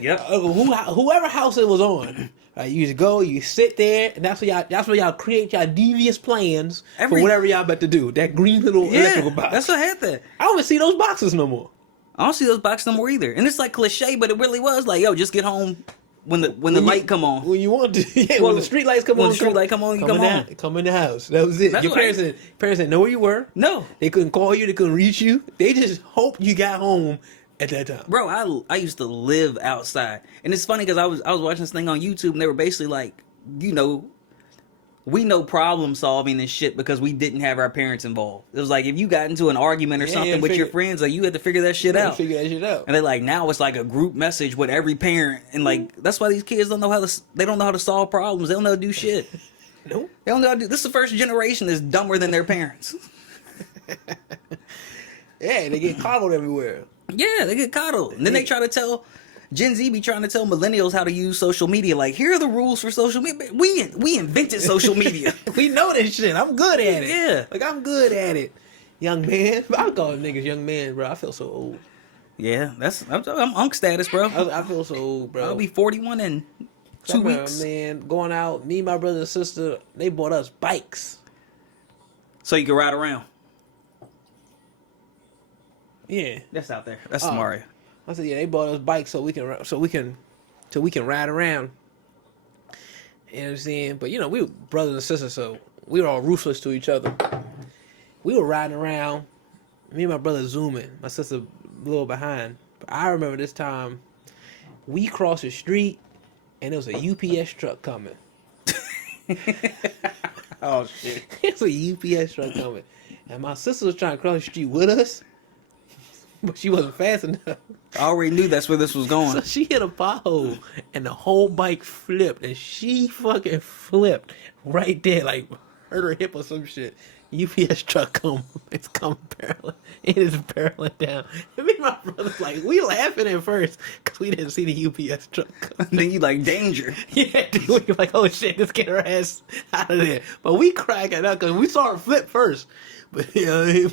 Yep. Whoever house it was on, right, you just go, you sit there, and that's where y'all create y'all devious plans for whatever y'all about to do. That green little electrical box. That's what I had that. I don't even see those boxes no more. I don't see those boxes no more either. And it's like cliche, but it really was like, yo, just get home when the light come on. When you want to. Yeah, when the street lights come on. When the street light come on, you come home. Come in the house. That was it. That's Your parents didn't know where you were. No. They couldn't call you. They couldn't reach you. They just hoped you got home at that time. Bro, I used to live outside. And it's funny because I was watching this thing on YouTube and they were basically like, we know problem solving and shit because we didn't have our parents involved. It was like if you got into an argument or something with your friends, like you had to figure that shit out. And then like now it's like a group message with every parent, and like that's why these kids don't know how to. They don't know how to solve problems. They don't know how to do shit. Nope. They don't know how to do. This is the first generation that's dumber than their parents. Yeah, they get coddled everywhere. Yeah, they get coddled, and then they try to tell. Gen Z be trying to tell millennials how to use social media. Like, here are the rules for social media. We invented social media. We know this shit. I'm good at it. Yeah. Like, I'm good at it. Young man. I call them niggas young man, bro. I feel so old. Yeah, I'm unk status, bro. I feel so old, bro. I'll be 41 in 2 weeks. Man, going out, me, my brother and sister, they bought us bikes. So you can ride around. Yeah. That's out there. That's Mario. I said, yeah, they bought us bikes so we can ride around. You know what I'm saying? But you know, we were brothers and sisters, so we were all ruthless to each other. We were riding around, me and my brother zooming, my sister a little behind. But I remember this time we crossed the street and there was a UPS truck coming. Oh shit. It's a UPS truck coming. And my sister was trying to cross the street with us, but she wasn't fast enough. I already knew that's where this was going. So she hit a pothole and the whole bike flipped, and she fucking flipped right there, like hurt her hip or some shit. UPS truck it's coming barreling. It is barreling down. And me and my brother's like, we laughing at first because we didn't see the UPS truck come. Then you like danger. Yeah, dude, we were like, oh shit, let's get her ass out of there. But we cracking up because we saw her flip first. But you know,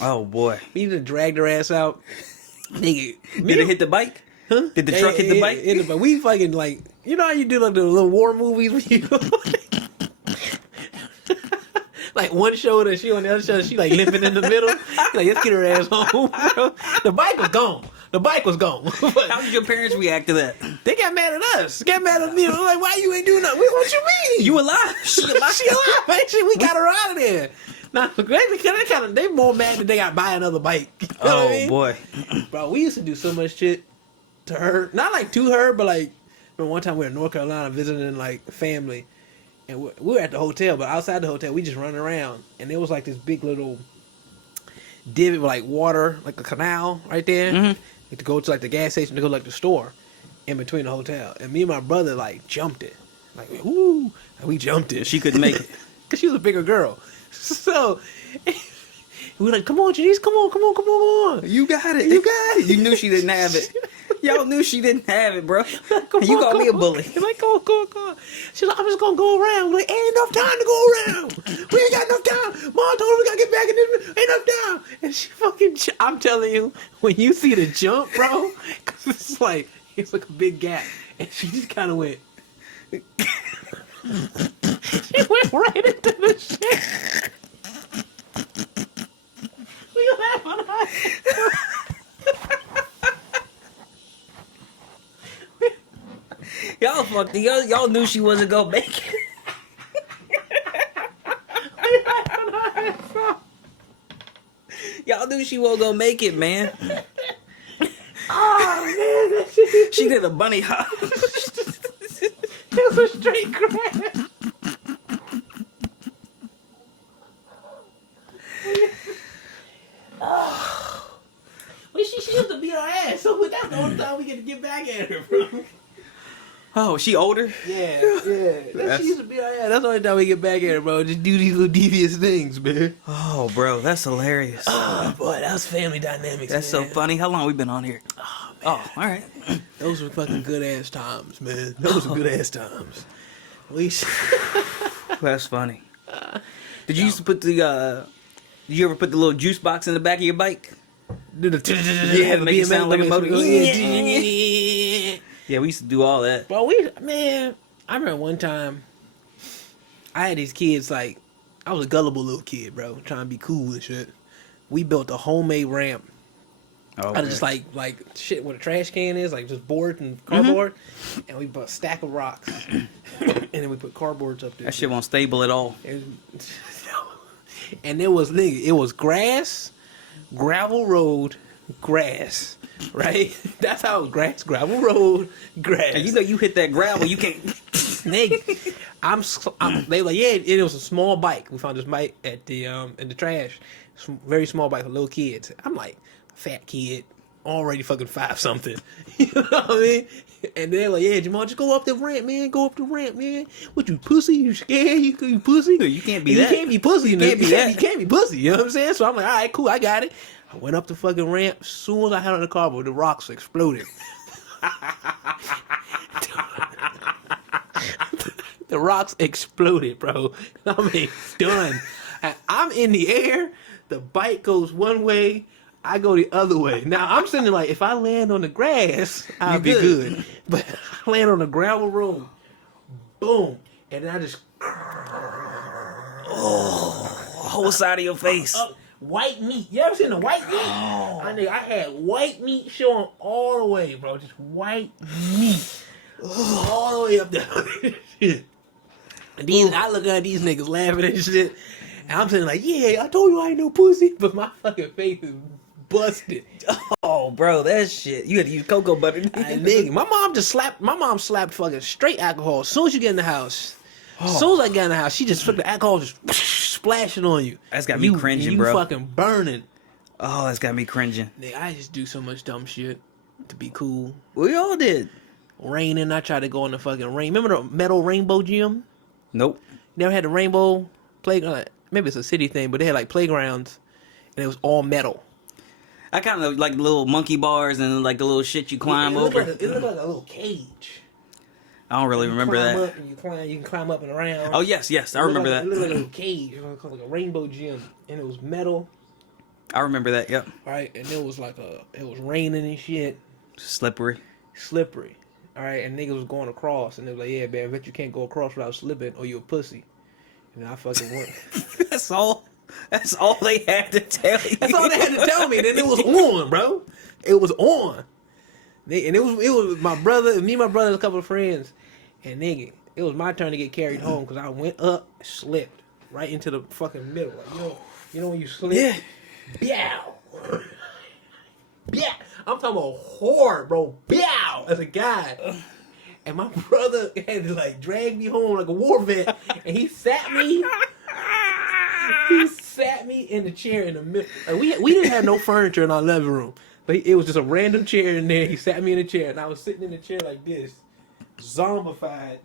oh boy, we just dragged her ass out. Nigga, did it hit the bike? Huh? Did the truck hit the bike? But we fucking like, you know how you do like the little war movies when you like one shoulder, she on the other shoulder, she like limping in the middle. Like, let's get her ass home, bro. The bike was gone. The bike was gone. How did your parents react to that? They got mad at us. Got mad at me. Like, why you ain't doing nothing? What you mean? You alive? She alive? She alive. Actually, we got her out of there. Now, they more mad that they got to buy another bike. You know what I mean? Boy. Bro, we used to do so much shit to her. Not like to her, but like, remember one time we were in North Carolina visiting like family. And we were at the hotel, but outside the hotel, we just running around. And there was like this big little divot with like water, like a canal right there. Mm-hmm. To go to like the gas station, to go to like the store in between the hotel. And me and my brother like jumped it. Like, woo! And we jumped it. She couldn't make it. Because she was a bigger girl. So we were like, come on, Janice, come on. You got it. You knew she didn't have it. Y'all knew she didn't have it, bro. You called me a bully. Like, go on. She's like, I'm just gonna go around. We're like, ain't enough time to go around. We ain't got enough time. Mom told us we gotta get back in this. Ain't enough time. And she fucking, I'm telling you, when you see the jump, bro, cause it's like a big gap, and she just kind of went. She went right into the shit. We laugh on her. Y'all fucked it. Y'all knew she wasn't gonna make it. Y'all knew she wasn't gonna make it, man. Oh man, she did a bunny hop. It was a straight crash. Well, she used to beat our ass, so that's the only time we get to get back at her, bro. Oh, she older? Yeah. She used to beat our ass. That's the only time we get back at her, bro. Just do these little devious things, man. Oh, bro, that's hilarious. Oh, boy, that was family dynamics, That's man. so funny. How long we been on here? Oh, man. Oh, all right. Those were fucking good-ass times, man. Those were good-ass times. That's funny. Did you used to put the, did you ever put the little juice box in the back of your bike? Yeah, make it sound like a motor. Yeah. Yeah, we used to do all that. Bro, I remember one time, I had these kids, like, I was a gullible little kid, bro, trying to be cool and shit. We built a homemade ramp. Oh, I just like shit where the trash can is, like just board and cardboard, and we put a stack of rocks, and then we put cardboards up there. That shit wasn't stable at all. And it was grass, gravel road, grass. Right? That's how it was. Grass, gravel road, grass. And you know you hit that gravel, you can't. Nigga, they like, yeah, it was a small bike. We found this bike at the in the trash. Very small bike for little kids. I'm like, fat kid, already fucking 5 something. You know what I mean? And they're like, yeah, Jamal, just go up the ramp, man. Go up the ramp, man. What, you pussy? You scared? You pussy? You can't be that. You can't be pussy. You can't be that. You can't be pussy. You know what I'm saying? So I'm like, all right, cool, I got it. I went up the fucking ramp. As soon as I had on the car, the rocks exploded. The rocks exploded, bro. I mean, done. I'm in the air. The bike goes one way. I go the other way. Now, I'm sitting there like, if I land on the grass, I'll be good. But I land on the gravel road. Boom. And then I just... Whole side of your face. White meat. You ever seen the white meat? Oh. I had white meat showing all the way, bro. Just white meat. All the way up there. And then I look at these niggas laughing and shit. And I'm saying like, yeah, I told you I ain't no pussy. But my fucking face is busted. Oh, bro, that shit. You had to use cocoa butter. Nigga, my mom slapped fucking straight alcohol as soon as you get in the house. As soon as I got in the house, she just took the alcohol just splashing on you. That's got me cringing, bro. You fucking burning. Oh, that's got me cringing. Nigga, I just do so much dumb shit to be cool. We all did. Raining, I tried to go in the fucking rain. Remember the metal rainbow gym? Nope. Never had the rainbow playground. Maybe it's a city thing, but they had like playgrounds, and it was all metal. I kind of like the little monkey bars and like the little shit you climb over. It looked like a little cage. I don't really remember that. Up and you can climb up and around. Oh yes, I remember that. It looked like a little cage. It was like a rainbow gym, and it was metal. I remember that. Yep. Right, and it was raining and shit. Slippery. All right, and niggas was going across, and they was like, yeah, man, I bet you can't go across without slipping, or you a pussy. And I fucking went. That's all they had to tell you. That's all they had to tell me. Then it was on, bro. It was on. And it was my brother, me and my brother, and a couple of friends. And nigga, it was my turn to get carried home because I went up, slipped right into the fucking middle. Like, you know when you slip? Yeah. Bow. Yeah. I'm talking about hard, bro. Bow. As a guy. And my brother had to like drag me home like a war vet. And he sat me in the chair in the middle. Like, we didn't have no furniture in our living room. But it was just a random chair in there. He sat me in the chair, and I was sitting in the chair like this, zombified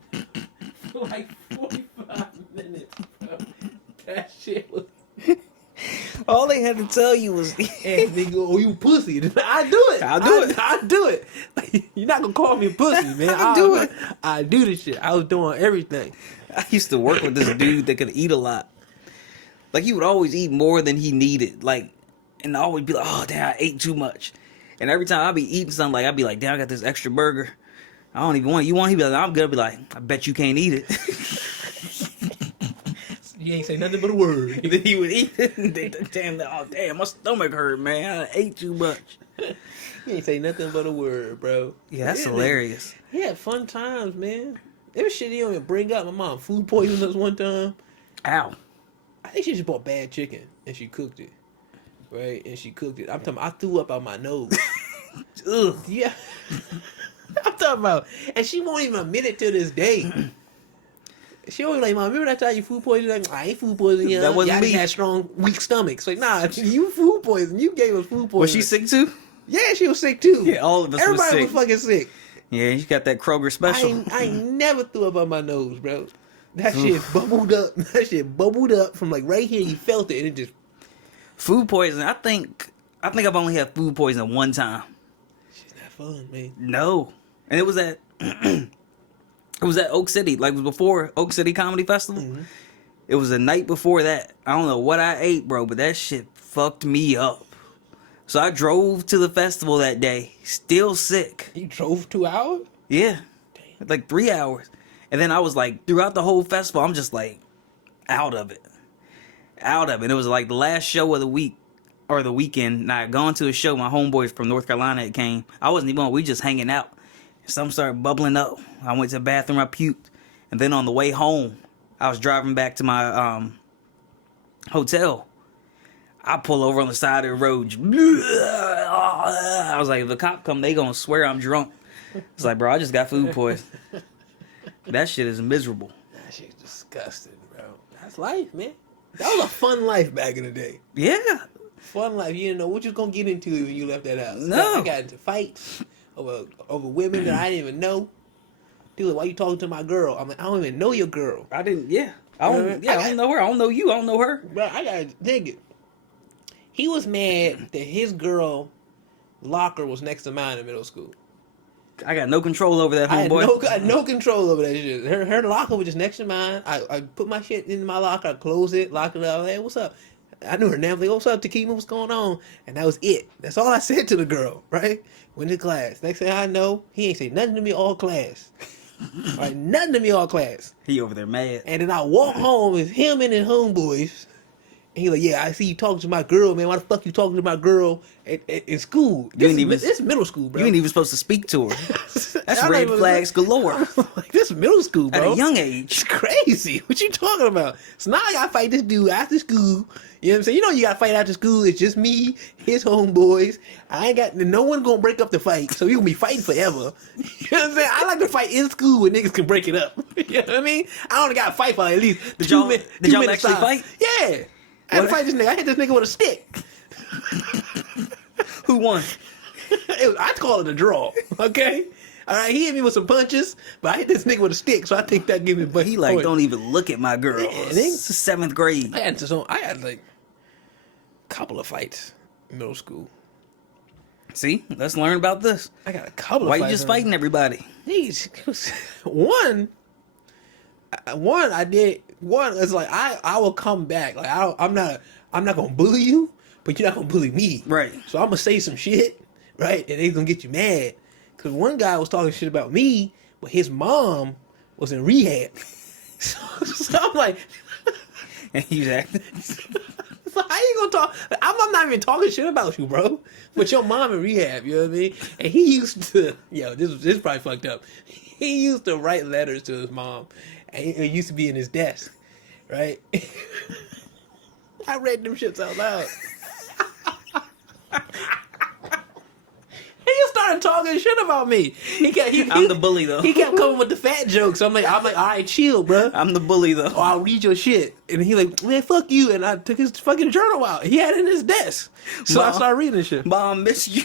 for like 45 minutes. Bro. That shit was. All they had to tell you was, And they go, "Oh, you pussy." I do it. I do it. Like, you're not gonna call me a pussy, man. I do it. I do this shit. I was doing everything. I used to work with this dude that could eat a lot. Like, he would always eat more than he needed. Like, and I always be like, oh, damn, I ate too much. And every time I be eating something, like, I'd be like, damn, I got this extra burger. I don't even want it. You want it? He'd be like, I'm good. I'd be like, I bet you can't eat it. You ain't say nothing but a word. Then he would eat it. Damn, my stomach hurt, man. I ate too much. You ain't say nothing but a word, bro. Yeah, that's hilarious. He had fun times, man. There was shit he don't even bring up. My mom food poisoned us one time. Ow. I think she just bought bad chicken and she cooked it. Right? And she cooked it. I'm talking about, I threw up out my nose. Ugh. Yeah. I'm talking about, and she won't even admit it to this day. She always like, Mom, remember that time you food poisoned? Like, I ain't food poisoned. That wasn't me. Had strong, weak stomachs. Like, nah, you food poisoned. You gave us food poison. Was she sick too? Yeah, she was sick too. Yeah, all of us Everybody was fucking sick. Yeah, you got that Kroger special. I ain't never threw up on my nose, bro. That shit bubbled up. That shit bubbled up from like right here. You felt it, and it just. Food poisoning. I think I've only had food poisoning one time. Shit's not fun, man. No, and it was at Oak City. Like, it was before Oak City Comedy Festival. Mm-hmm. It was the night before that. I don't know what I ate, bro, but that shit fucked me up. So I drove to the festival that day, still sick. You drove 2 hours? Yeah. Damn. Like 3 hours. And then I was like, throughout the whole festival, I'm just like, out of it. It was like the last show of the week, or the weekend, and I had gone to a show. My homeboys from North Carolina had came. I wasn't even on, we just hanging out. Something started bubbling up. I went to the bathroom, I puked. And then on the way home, I was driving back to my hotel. I pull over on the side of the road. I was like, if the cop come, they gonna swear I'm drunk. It's like, bro, I just got food poisoning. That shit is miserable. That shit's disgusting, bro. That's life, man. That was a fun life back in the day. Yeah. Fun life. You didn't know what you was gonna get into when you left that house. No. I got into fights over women that I didn't even know. Dude, why you talking to my girl? I'm like, I don't even know your girl. I didn't. Yeah. I don't know her. I don't know you. I don't know her. Bro, I gotta dig it. He was mad that his girl locker was next to mine in middle school. I got no control over that, homeboy. I had no control over that shit. Her locker was just next to mine. I put my shit in my locker, I closed it, locked it up. Hey, what's up? I knew her name. I was like, what's up, Takima? What's going on? And that was it. That's all I said to the girl, right? Went to class. Next thing I know, he ain't say nothing to me all class. Right? Nothing to me all class. He over there mad. And then I walk home with him and his homeboys. And he like, yeah, I see you talking to my girl, man. Why the fuck you talking to my girl in school? It's middle school, bro. You ain't even supposed to speak to her. That's red flags galore. Like, this is middle school, bro. At a young age. It's crazy. What you talking about? So now I gotta fight this dude after school. You know what I'm saying? You know you gotta fight after school. It's just me, his homeboys. I ain't got no one gonna break up the fight, so we gonna be fighting forever. You know what I'm saying? I like to fight in school where niggas can break it up. You know what I mean? I only gotta fight for at least Did y'all actually fight? Yeah. I had to fight this nigga. I hit this nigga with a stick. Who won? I call it a draw. Okay? All right, he hit me with some punches, but I hit this nigga with a stick, so I think that gives me. But he like, don't even look at my girl. Yeah, it's the 7th grade. I had like a couple of fights in middle school. See, let's learn about this. I got a couple of fights. fights. Why you just fighting everybody? One I did. One is like I will come back. Like I'm not gonna bully you, but you're not gonna bully me. Right. So I'm gonna say some shit, right, and they gonna get you mad. Cause one guy was talking shit about me, but his mom was in rehab. So I'm like, and he's acting. So how you gonna talk? I'm not even talking shit about you, bro. But your mom in rehab, you know what I mean? And he used to, this is probably fucked up. He used to write letters to his mom, and it used to be in his desk, right? I read them shits out loud. He started talking shit about me. I'm the bully though. He kept coming with the fat jokes. I'm like, all right, chill, bro. I'm the bully though. Or I'll read your shit. And he like, man, fuck you. And I took his fucking journal out. He had it in his desk. So I started reading shit. Mom, miss you.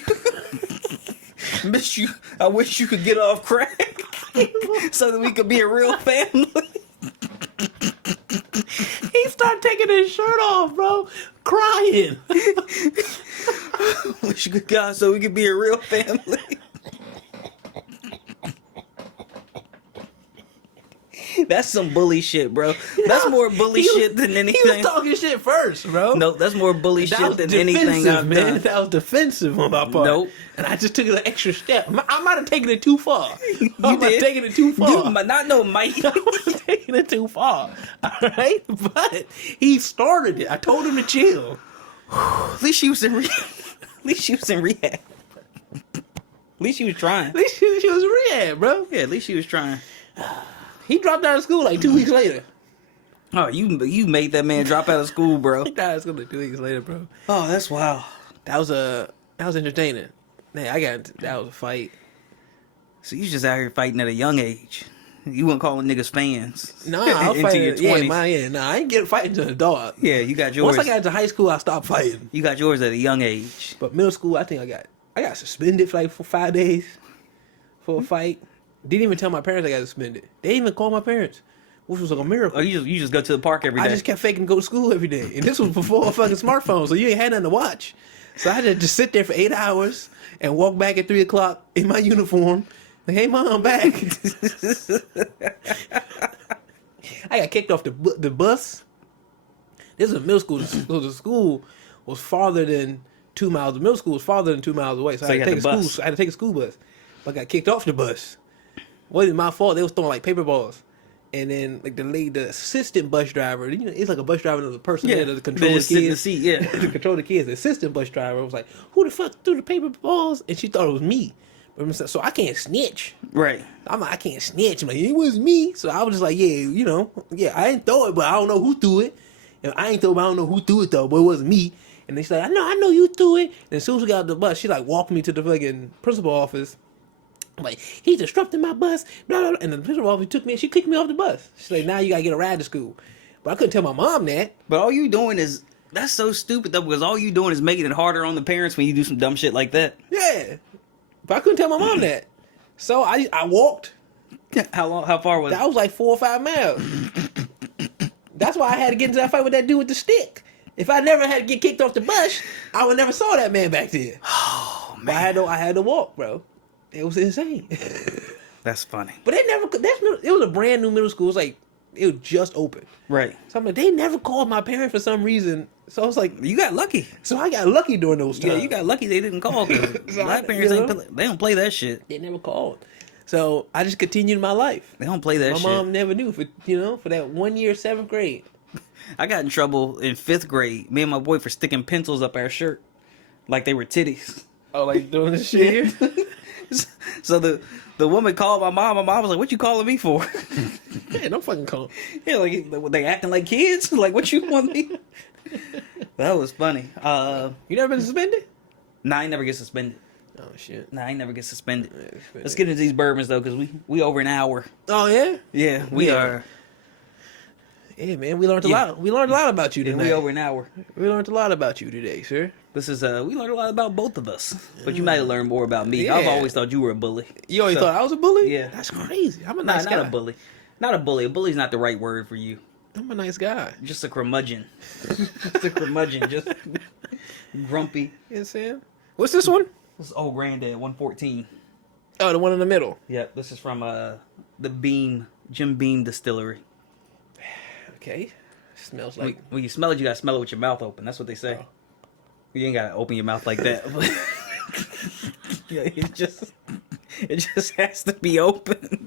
Miss you. I wish you could get off crack so that we could be a real family. He started taking his shirt off, bro. Crying. Wish you could God so we could be a real family. That's some bully shit, bro. That's more bully shit than anything. He was talking shit first, bro. No, that's more bully shit than anything I've done. That was defensive on my part. Nope. And I just took it an extra step. I might have taken it too far. You did. Taking it too far. You might not know, Mike. I was taking it too far. All right? But he started it. I told him to chill. At least she was in rehab. At least she was in rehab. At least she was trying. At least she was in rehab, bro. Yeah, at least she was trying. He dropped out of school like 2 weeks later. Oh, you made that man drop out of school, bro. He died out of school like 2 weeks later, bro. Oh, that's wild. That was entertaining. Man, that was a fight. So you just out here fighting at a young age. You weren't calling niggas fans. No, I was fighting. Your 20s. I ain't get fighting to the dog. Yeah, you got yours. Once I got into high school, I stopped fighting. You got yours at a young age. But middle school, I think I got suspended for 5 days for a fight. Didn't even tell my parents I got suspended. They didn't even call my parents, which was like a miracle. Oh, you just go to the park every day. I just kept faking go to school every day, and this was before a fucking smartphone, so you ain't had nothing to watch. So I had to just sit there for 8 hours and walk back at 3 o'clock in my uniform. Like, hey, Mom, I'm back. I got kicked off the bus. This is a middle school. So the school was farther than 2 miles. The middle school was farther than 2 miles away. So I had to take a school bus. But I got kicked off the bus. Wasn't my fault. They was throwing like paper balls. And then like the assistant bus driver, it's like a bus driver, the person there to control the kids. In the seat, yeah. To control the kids. The assistant bus driver was like, who the fuck threw the paper balls? And she thought it was me. So I can't snitch. Right. I'm like, I can't snitch. I'm like, it was me. So I was just like, I didn't throw it, but I don't know who threw it. And I ain't throw it, but I don't know who threw it though, but it wasn't me. And she's like, I know you threw it. And as soon as we got off the bus, she like walked me to the fucking principal office. I'm like, he disrupted my bus, blah, blah, blah. And the principal officer took me and she kicked me off the bus. She's like, now you gotta get a ride to school. But I couldn't tell my mom that. But all you doing is, that's so stupid though, because all you doing is making it harder on the parents when you do some dumb shit like that. Yeah. But I couldn't tell my mom that. So I walked. How far was it? That was like 4 or 5 miles. That's why I had to get into that fight with that dude with the stick. If I never had to get kicked off the bus, I would never saw that man back there. Oh man, But I had to walk, bro. It was insane. that's funny. But it was a brand new middle school. It was just open. Right. So I'm like, they never called my parents for some reason. So I was like, You got lucky. so I got lucky during those times. Yeah, you got lucky they didn't call. So Black parents they don't play that shit. They never called. So I just continued my life. They don't play that My shit. mom never knew for that 1 year, 7th grade. I got in trouble in 5th grade. Me and my boy for sticking pencils up our shirt like they were titties. Oh, like doing this shit here? So the woman called my mom. My mom was like, "What you calling me for?" Man, don't fucking call. Yeah, like they acting like kids. Like, what you want me? That was funny. You never been suspended? Nah, I never get suspended. Oh shit. Nah, I never get suspended. Let's get into these bourbons though, because we over an hour. Oh yeah. Yeah, we are. Yeah, man, we learned a lot. We learned a lot about you Yeah, today. we over an hour. We learned a lot about you today, sir. This is we learned a lot about both of us, but you might have learned more about me. Yeah. I've always thought you were a bully. You always thought I was a bully? Yeah. That's crazy. I'm a Nah, nice guy. not a bully. Not a bully. A bully's not the right word for you. I'm a nice guy. Just a curmudgeon. Just a curmudgeon. Just grumpy. You know what I'm saying? What's this one? This is old granddad, 114. Oh, the one in the middle. Yep, this is from the Jim Beam Distillery. Okay. Smells like. When you smell it, you gotta smell it with your mouth open. That's what they say. Oh. You ain't gotta open your mouth like that. Yeah, it just has to be open.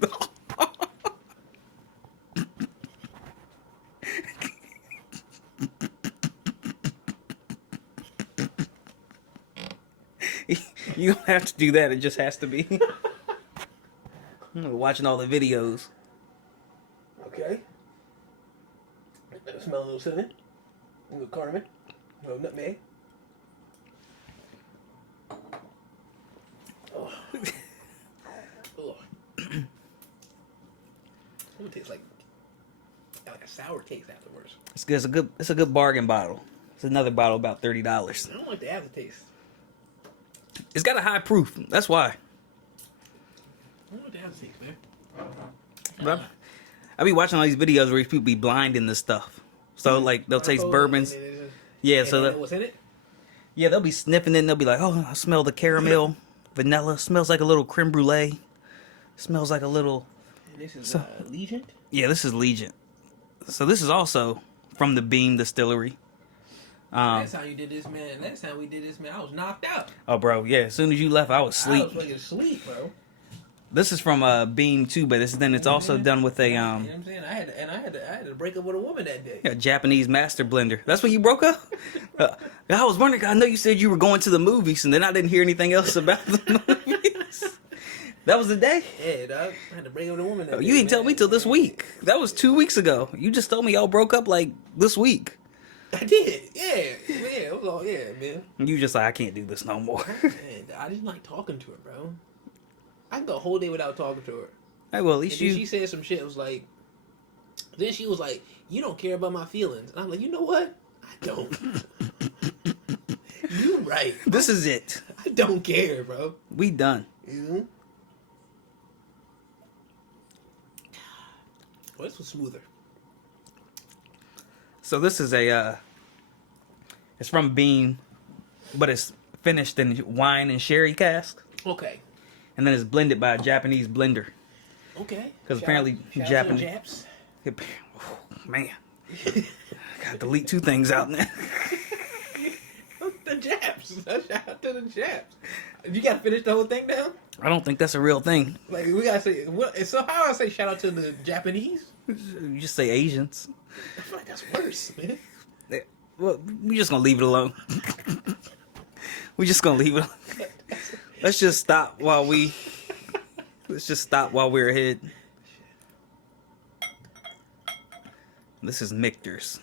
You don't have to do that. It just has to be. I'm watching all the videos. Okay. Smell a little cinnamon. A little cardamom. A little nutmeg. Oh. Oh. It tastes like a sour taste afterwards. It's good. It's a good bargain bottle. It's another bottle about $30. I don't like the aftertaste. It's got a high proof. That's why. I don't like the aftertaste, man. But I be watching all these videos where these people be blinding this stuff. So like they'll taste bourbons. Yeah, so what's in it? yeah, they'll be sniffing it and they'll be like, "Oh, I smell the caramel, vanilla. Smells like a little creme brulee. Smells like a little." And this is Legion. Yeah, this is Legion. So this is also from the Beam Distillery. Last time you did this, man. Last time we did this, man, I was knocked out. Oh, bro, yeah. As soon as you left, I was asleep. I was fucking asleep, bro. This is from Beam too, but it's also done with a You know what I'm saying? I had to break up with a woman that day. a Japanese master blender. That's when you broke up. I was wondering. I know you said you were going to the movies, and then I didn't hear anything else about the movies. That was the day. Yeah, dog. I had to break up with a woman that day. You didn't tell me till this week. That was 2 weeks ago. You just told me y'all broke up like this week. I did. Yeah. It was all, man. You just like, I can't do this no more. Man, I didn't like talking to her, bro. I can go a whole day without talking to her. Hey, well, at least She said some shit. It was like, then she was like, "You don't care about my feelings." And I'm like, you know what? I don't. You right. This is it. I don't care, bro. We done. Mm-hmm. Well, this was smoother. So this is it's from Beam, but it's finished in wine and sherry cask, Okay. and then it's blended by a Japanese blender. Okay. Because apparently shout Japanese. out to the Japs. Oh, man, I gotta delete 2 things out now. The Japs. Shout out to the Japs. You gotta finish the whole thing down? I don't think that's a real thing. Like, we gotta say, so how do I say shout out to the Japanese? You just say Asians. I feel like that's worse, man. Yeah, well, we're just gonna leave it alone. We're just gonna leave it alone. Let's just stop while we're ahead. This is Michter's.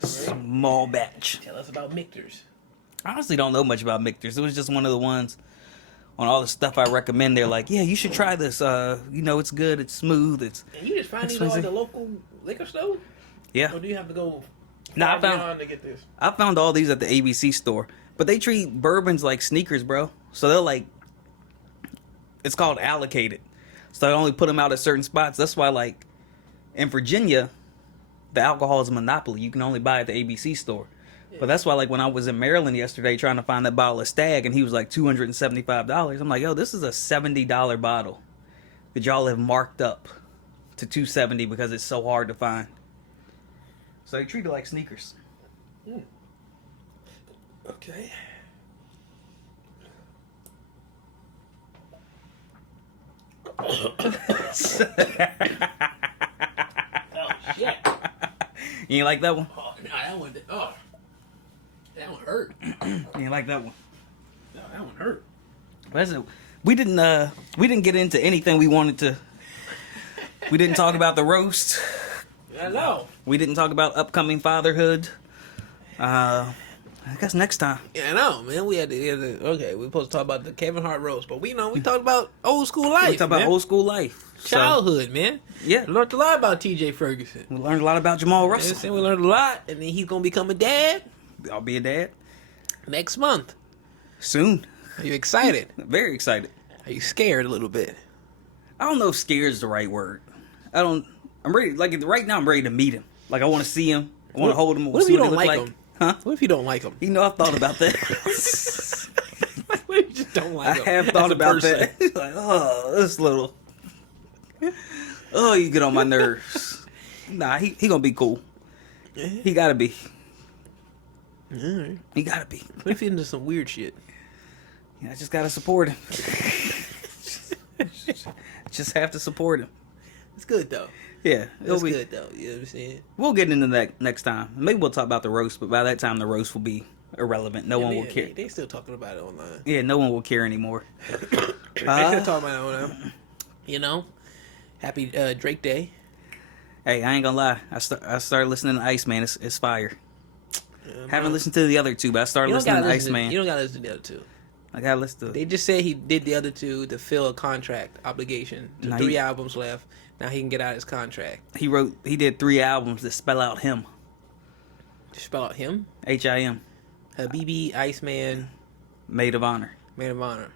Small batch. Tell us about Michter's. I honestly don't know much about Michter's. It was just one of the ones on all the stuff I recommend. They're like, yeah, you should try this. It's good. It's smooth. And you just find these at the local liquor store? Yeah. Or do you have to go to get this? I found all these at the ABC store. But they treat bourbons like sneakers, bro. So they're like, it's called allocated. So they only put them out at certain spots. That's why, like, in Virginia, the alcohol is a monopoly. You can only buy it at the ABC store. Yeah. But that's why, like, when I was in Maryland yesterday trying to find that bottle of Stag, and he was like $275, I'm like, yo, this is a $70 bottle that y'all have marked up to $270 because it's so hard to find. So they treat it like sneakers. Mm. Okay. Oh shit! You ain't like that one? Oh no, that one. Oh, that one hurt. You ain't like that one? No, that one hurt. We didn't get into anything we wanted to. We didn't talk about the roast. I know. We didn't talk about upcoming fatherhood. I guess next time. Yeah, I know, man. We had to. Okay, we're supposed to talk about the Kevin Hart roast, but we talked about old school life. We talked about old school life, childhood, man. Yeah, we learned a lot about T.J. Ferguson. We learned a lot about Jamal Russell. We learned a lot, and then he's gonna become a dad. I'll be a dad next month. Soon. Are you excited? Very excited. Are you scared a little bit? I don't know if scared is the right word. I'm ready. Like right now, I'm ready to meet him. Like I want to see him. I want to hold him. What if you don't like him? Huh? What if you don't like him? You know, I've thought about that. What if you just don't like him? I have thought about that. Like, oh, this little. Oh, you get on my nerves. Nah, he gonna be cool. Yeah. He gotta be. Right. He gotta be. What if he's into some weird shit? Yeah, I just gotta support him. Just have to support him. It's good though. Yeah, it's good though. You know what I'm saying? We'll get into that next time. Maybe we'll talk about the roast, but by that time the roast will be irrelevant. No one will care. They still talking about it online. Yeah, no one will care anymore. They still talking about it online. You know, happy Drake Day. Hey, I ain't gonna lie. I started listening to Iceman. It's fire. Haven't listened to the other two, but I started listening to Iceman. You don't gotta listen to the other two. I gotta listen to. They just said he did the other two to fill a contract obligation. 3 albums left. Now he can get out his contract. He did 3 albums that spell out him. Spell out him? H-I-M. Habibi, Iceman. Maid of Honor. Maid of Honor.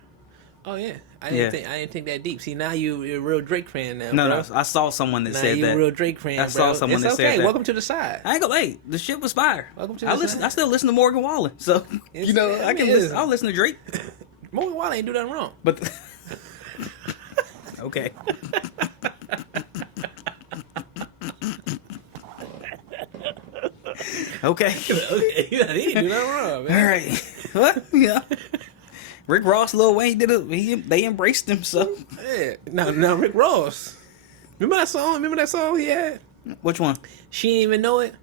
Oh yeah. I didn't think that deep. See, now you're a real Drake fan now. No, I saw someone that said that. Now you're a real Drake fan. I saw someone that said that. Welcome to the side. I ain't gonna lie. The shit was fire. Welcome to the side. I still listen to Morgan Wallen, so I can listen. I'll listen to Drake. Morgan Wallen ain't do nothing wrong. But okay. Okay. He didn't do nothing wrong, man. All right. What? Yeah. Rick Ross, Lil Wayne they embraced him, so. Yeah. Now Rick Ross. Remember that song he had? Which one? She didn't even know it.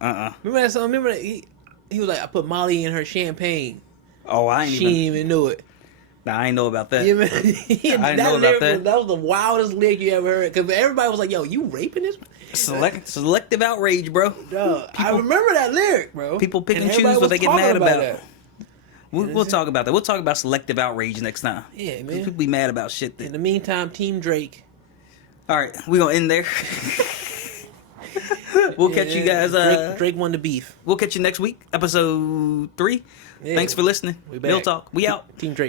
Remember that song? Remember that he was like, I put Molly in her champagne. Oh, She didn't even know it. Nah, I ain't know about that. Yeah, man. I didn't know about that. That was the wildest lyric you ever heard. Because everybody was like, yo, you raping this? Selective outrage, bro. I remember that lyric, bro. People pick and choose what they get mad about. We'll talk about that. We'll talk about selective outrage next time. Yeah, man. People be mad about shit. In the meantime, Team Drake. All right, we're going to end there. We'll catch you guys. Drake won the beef. We'll catch you next week, episode 3. Yeah. Thanks for listening. Real Talk. We out. Team Drake.